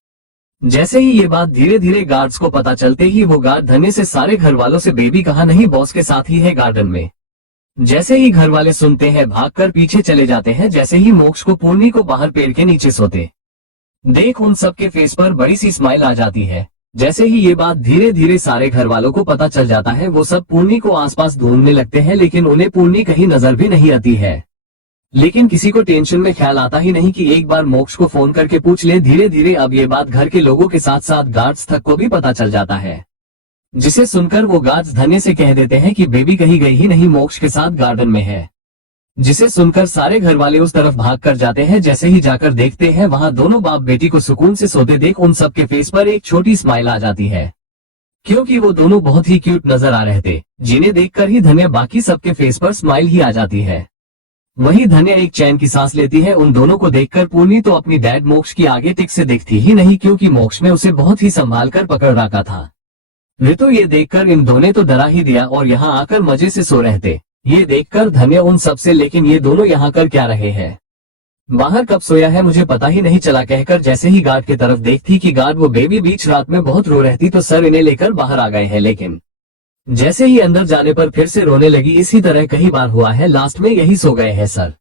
जैसे ही ये बात धीरे धीरे गार्ड्स को पता चलते ही वो गार्ड धन्य से सारे घर वालों से बेबी कहा नहीं, बॉस के साथ ही है गार्डन में। जैसे ही घर वाले सुनते हैं भागकर पीछे चले जाते हैं। जैसे ही मोक्ष को पूर्णी को बाहर पेड़ के नीचे सोते देख उन सबके फेस पर बड़ी सी स्माइल आ जाती है। जैसे ही ये बात धीरे धीरे सारे घर वालों को पता चल जाता है, वो सब पूर्णी को आसपास ढूंढने लगते हैं, लेकिन उन्हें पूर्णी कहीं नजर भी नहीं आती है। लेकिन किसी को टेंशन में ख्याल आता ही नहीं कि एक बार मोक्ष को फोन करके पूछ ले। धीरे धीरे अब ये बात घर के लोगों के साथ साथ गार्ड्स तक को भी पता चल जाता है, जिसे सुनकर वो गार्ड्स धन्य से कह देते हैं कि बेबी कहीं गई ही नहीं, मोक्ष के साथ गार्डन में है। जिसे सुनकर सारे घर वाले उस तरफ भाग कर जाते हैं। जैसे ही जाकर देखते हैं वहां दोनों बाप बेटी को सुकून से सोते देख उन सबके फेस पर एक छोटी स्माइल आ जाती है, क्योंकि वो दोनों बहुत ही क्यूट नजर आ रहे थे, जिन्हें देखकर ही धन्य बाकी सबके फेस पर स्माइल ही आ जाती है। वही धन्य एक चैन की सांस लेती है उन दोनों को देखकर। पूर्णी तो अपनी डैड मोक्ष की आगे टिक से देखती ही नहीं, क्योंकि मोक्ष ने उसे बहुत ही संभाल कर पकड़ रखा था। वे तो ये देखकर इन दोनों तो डरा ही दिया और यहाँ आकर मजे से सो रहे थे। ये देखकर धन्य उन सबसे, लेकिन ये दोनों यहाँ कर क्या रहे हैं, बाहर कब सोया है मुझे पता ही नहीं चला, कहकर जैसे ही गार्ड की तरफ देखती कि गार्ड वो बेबी बीच रात में बहुत रो रहती तो सर इन्हें लेकर बाहर आ गए हैं। लेकिन जैसे ही अंदर जाने पर फिर से रोने लगी। इसी तरह कई बार हुआ है, लास्ट में यही सो गए हैं सर।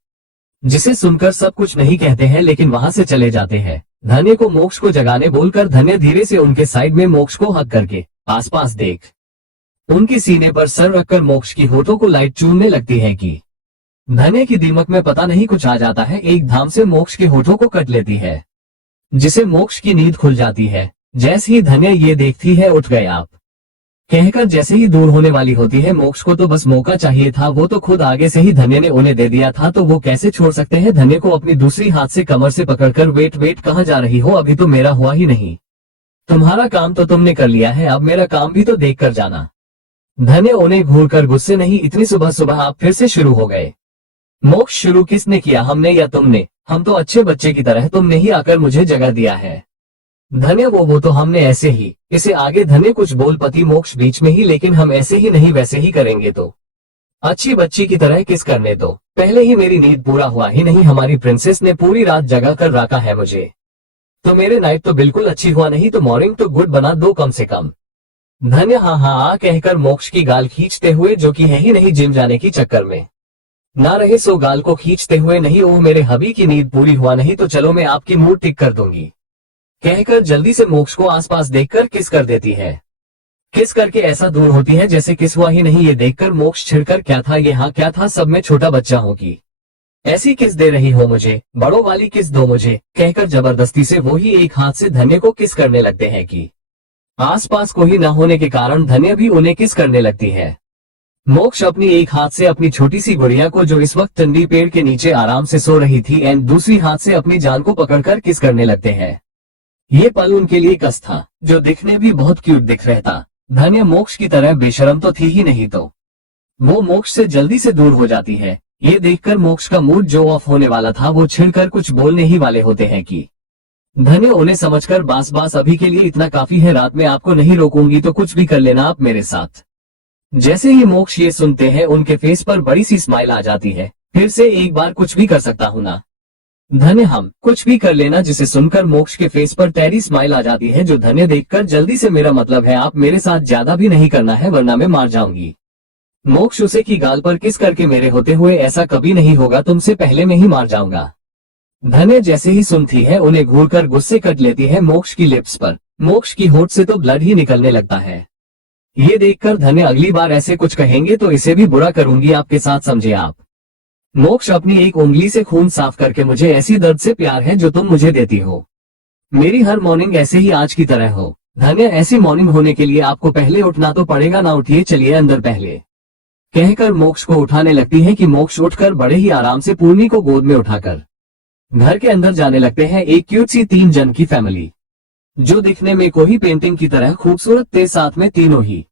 जिसे सुनकर सब कुछ नहीं कहते हैं, लेकिन वहां से चले जाते हैं। धन्य को मोक्ष को जगाने बोलकर धन्य धीरे से उनके साइड में मोक्ष को हक करके आसपास देख उनके सीने पर सर रखकर मोक्ष की होठों को लाइट चूमने लगती है कि धन्य की दिमाग में पता नहीं कुछ आ जाता है, एक धाम से मोक्ष के होठों को कट लेती है, जिसे मोक्ष की नींद खुल जाती है। जैसे ही धन्य ये देखती है, उठ गए आप कहकर जैसे ही दूर होने वाली होती है। मोक्ष को तो बस मौका चाहिए था, वो तो खुद आगे से ही धन्य ने उन्हें दे दिया था, तो वो कैसे छोड़ सकते हैं। धन्य को अपनी दूसरी हाथ से कमर से पकड़कर वेट कहाँ जा रही हो, अभी तो मेरा हुआ ही नहीं, तुम्हारा काम तो तुमने कर लिया है, अब मेरा काम भी तो देख कर जाना। धन्य उन्हें घूरकर गुस्से नहीं, इतनी सुबह सुबह आप फिर से शुरू हो गए। मोक्ष शुरू किसने किया, हमने या तुमने? हम तो अच्छे बच्चे की तरह, तुमने ही आकर मुझे जगह दिया है। धन्य वो तो हमने ऐसे ही। इसे आगे धन्य कुछ बोल पति मोक्ष बीच में ही, लेकिन हम ऐसे ही नहीं वैसे ही करेंगे तो अच्छी बच्ची की तरह किस करने दो। पहले ही मेरी नींद पूरा हुआ ही नहीं, हमारी प्रिंसेस ने पूरी रात जगा कर रखा है मुझे, तो मेरे नाइट तो बिल्कुल अच्छी हुआ नहीं, तो मॉर्निंग तो गुड बना दो कम से कम। धन्य हाँ कहकर मोक्ष की गाल खींचते हुए, जो कि है ही नहीं जिम जाने की चक्कर में ना रहे, सो गाल को खींचते हुए, नहीं ओ मेरे हबी की नींद पूरी हुआ नहीं तो चलो मैं आपकी मूड ठीक कर दूंगी, कहकर जल्दी से मोक्ष को आसपास देखकर किस कर देती है। किस करके ऐसा दूर होती है जैसे किस हुआ ही नहीं। ये देखकर मोक्ष छिड़कर क्या था ये, हाँ क्या था, सब में छोटा बच्चा होगी, ऐसी किस दे रही हो मुझे, बड़ों वाली किस दो मुझे, कहकर जबरदस्ती से वो ही एक हाथ से धन्य को किस करने लगते हैं कि आसपास कोई न होने के कारण धन्य भी उन्हें किस करने लगती है। मोक्ष अपनी एक हाथ से अपनी छोटी सी गुड़िया को, जो इस वक्त टंडी पेड़ के नीचे आराम से सो रही थी, एंड दूसरी हाथ से अपनी जान को पकड़कर किस करने लगते हैं। ये पल उनके लिए कस था, जो दिखने भी बहुत क्यूट दिख रहा था। धन्य मोक्ष की तरह बेशरम तो थी ही नहीं, तो वो मोक्ष से जल्दी से दूर हो जाती है। ये देखकर मोक्ष का मूड जो ऑफ होने वाला था, वो छिड़कर कुछ बोलने ही वाले होते हैं कि धन्य उन्हें समझकर बास अभी के लिए इतना काफी है, रात में आपको नहीं रोकूंगी तो कुछ भी कर लेना आप मेरे साथ। जैसे ही मोक्ष ये सुनते हैं, उनके फेस पर बड़ी सी स्माइल आ जाती है, फिर से एक बार कुछ भी कर सकता हूँ ना धन्य, हम कुछ भी कर लेना। जिसे सुनकर मोक्ष के फेस पर टेरी स्माइल आ जाती है, जो धन्य देखकर जल्दी से, मेरा मतलब है आप मेरे साथ ज्यादा भी नहीं करना है वरना मैं मार जाऊंगी। मोक्ष उसे की गाल पर किस करके, मेरे होते हुए ऐसा कभी नहीं होगा, तुमसे पहले मैं ही मार जाऊंगा। धन्य जैसे ही सुनती है, उन्हें घूरकर गुस्से कट लेती है मोक्ष की लिप्स पर। मोक्ष की होठ से तो ब्लड ही निकलने लगता है। ये देखकर धन्य, अगली बार ऐसे कुछ कहेंगे तो इसे भी बुरा करूंगी आपके साथ, समझे आप। मोक्ष अपनी एक उंगली से खून साफ करके, मुझे ऐसी दर्द से प्यार है जो तुम मुझे देती हो, मेरी हर मॉर्निंग ऐसे ही आज की तरह हो। धन्य, ऐसी मॉर्निंग होने के लिए आपको पहले उठना तो पड़ेगा ना, उठिए चलिए अंदर पहले, कहकर मोक्ष को उठाने लगती है कि मोक्ष उठकर बड़े ही आराम से पूर्णी को गोद में उठाकर घर के अंदर जाने लगते हैं। एक क्यूट सी 3 जन की फैमिली, जो दिखने में कोई पेंटिंग की तरह खूबसूरत थे, साथ में तीनों ही।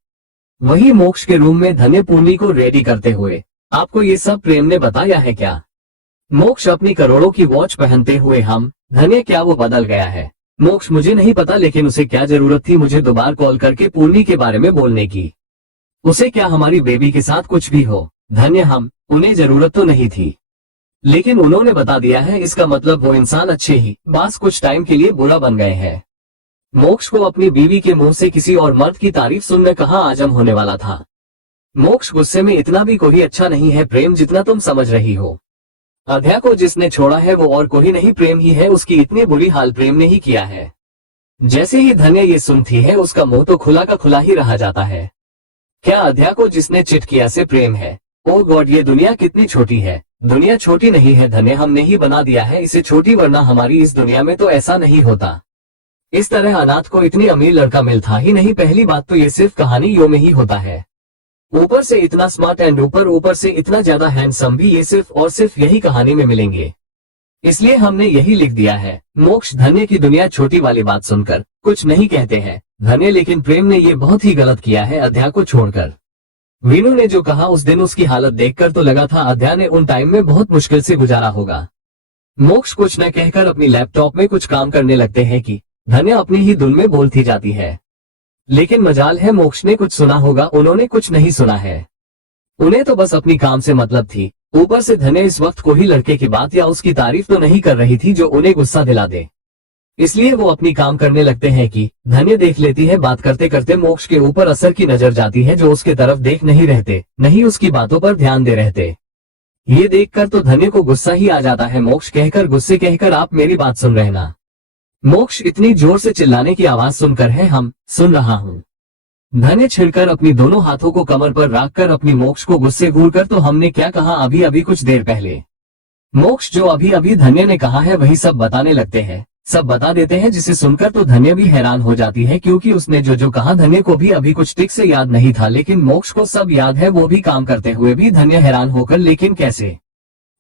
वही मोक्ष के रूम में धन्य पूर्णी को रेडी करते हुए, आपको ये सब प्रेम ने बताया है क्या? मोक्ष अपनी करोड़ों की वॉच पहनते हुए, हम धन्य क्या वो बदल गया है? मोक्ष, मुझे नहीं पता, लेकिन उसे क्या जरूरत थी मुझे दोबारा कॉल करके पूर्णी के बारे में बोलने की? उसे क्या हमारी बेबी के साथ कुछ भी हो? धन्य, हम उन्हें जरूरत तो नहीं थी, लेकिन उन्होंने बता दिया है, इसका मतलब वो इंसान अच्छे ही बस कुछ टाइम के लिए बुरा बन गए हैं। मोक्ष को अपनी बीवी के मुंह से किसी और मर्द की तारीफ सुनने कहाँ आजम होने वाला था। मोक्ष गुस्से में इतना भी कोई अच्छा नहीं है प्रेम जितना तुम समझ रही हो। अध्या को जिसने छोड़ा है वो और कोई नहीं प्रेम ही है, उसकी इतनी बुरी हाल प्रेम ने ही किया है। जैसे ही धन्य ये सुनती है उसका मुंह तो खुला का खुला ही रह जाता है। क्या अध्या को जिसने चिट किया से प्रेम है? ओ गॉड, ये दुनिया कितनी छोटी है। दुनिया छोटी नहीं है धन्य, हमने ही बना दिया है इसे छोटी, वरना हमारी इस दुनिया में तो ऐसा नहीं होता। इस तरह अनाथ को इतनी अमीर लड़का मिलता ही नहीं। पहली बात तो ये सिर्फ कहानी यो में ही होता है। ऊपर से इतना स्मार्ट एंड ऊपर से इतना ज्यादा हैंडसम भी ये सिर्फ और सिर्फ यही कहानी में मिलेंगे। इसलिए हमने यही लिख दिया है। मोक्ष धन्य की दुनिया छोटी वाली बात सुनकर कुछ नहीं कहते हैं धन्य, लेकिन प्रेम ने ये बहुत ही गलत किया है अध्या को छोड़कर। वीनू ने जो कहा उस दिन उसकी हालत देखकर तो लगा था अध्या ने उन टाइम में बहुत मुश्किल से गुजारा होगा। मोक्ष कुछ न कहकर अपनी लैपटॉप में कुछ काम करने लगते हैं कि धन्य अपनी ही धुन में बोलती जाती है। लेकिन मजाल है मोक्ष ने कुछ सुना होगा, उन्होंने कुछ नहीं सुना है। उन्हें तो बस अपनी काम से मतलब थी। ऊपर से धन्य इस वक्त कोई लड़के की बात या उसकी तारीफ तो नहीं कर रही थी जो उन्हें गुस्सा दिला दे। इसलिए वो अपनी काम करने लगते हैं कि धन्य देख लेती है। बात करते करते मोक्ष के ऊपर असर की नजर जाती है जो उसके तरफ देख नहीं रहते, नहीं उसकी बातों पर ध्यान दे रहते। ये देखकर तो धन्य को गुस्सा ही आ जाता है। मोक्ष कहकर गुस्से कहकर आप मेरी बात सुन रहे ना? मोक्ष इतनी जोर से चिल्लाने की आवाज सुनकर है हम सुन रहा हूँ। धन्य छिड़कर अपनी दोनों हाथों को कमर पर रखकर अपनी मोक्ष को गुस्से घूरकर तो हमने क्या कहा अभी अभी कुछ देर पहले। मोक्ष जो अभी अभी धन्य ने कहा है वही सब बताने लगते हैं, सब बता देते हैं, जिसे सुनकर तो धन्य भी हैरान हो जाती है क्योंकि उसने जो जो कहा धन्य को भी अभी कुछ ठीक से याद नहीं था, लेकिन मोक्ष को सब याद है। वो भी काम करते हुए भी धन्य हैरान होकर लेकिन कैसे?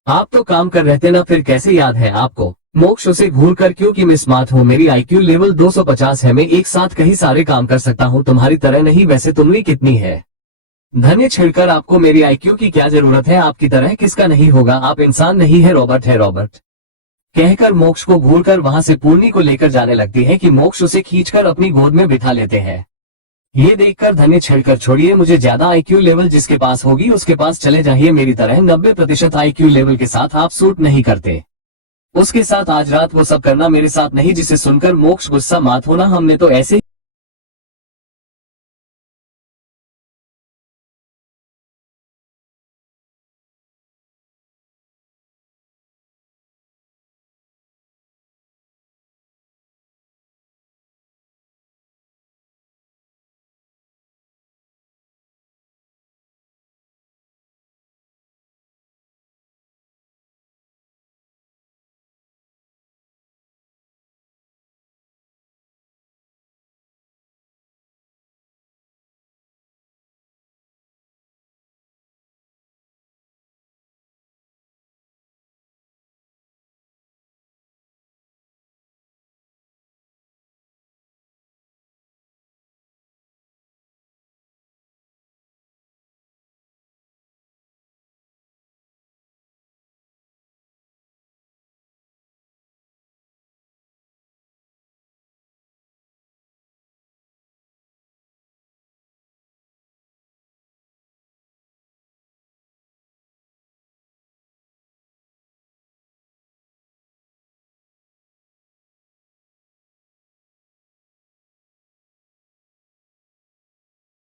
आप तो काम कर रहते ना, फिर कैसे याद है आपको? मोक्ष उसे घूरकर क्योंकि मैं स्मार्ट हूँ, मेरी आईक्यू लेवल 250 है, मैं एक साथ कई सारे काम कर सकता हूँ, तुम्हारी तरह नहीं। वैसे तुमरी कितनी है? धन्य छिड़कर आपको मेरी आईक्यू की क्या जरूरत है? आपकी तरह किसका नहीं होगा, आप इंसान नहीं है, रॉबर्ट है रॉबर्ट। कहकर मोक्ष को घूरकर वहां से पूर्णी को लेकर जाने लगती है कि मोक्ष उसे खींचकर अपनी गोद में बिठा लेते हैं। ये देखकर धन्य छिड़कर छोड़िए, मुझे ज्यादा आईक्यू लेवल जिसके पास होगी उसके पास चले जाइए, मेरी तरह 90% आईक्यू लेवल के साथ आप सूट नहीं करते। उसके साथ आज रात वो सब करना, मेरे साथ नहीं। जिसे सुनकर मोक्ष गुस्सा मात होना, हमने तो ऐसे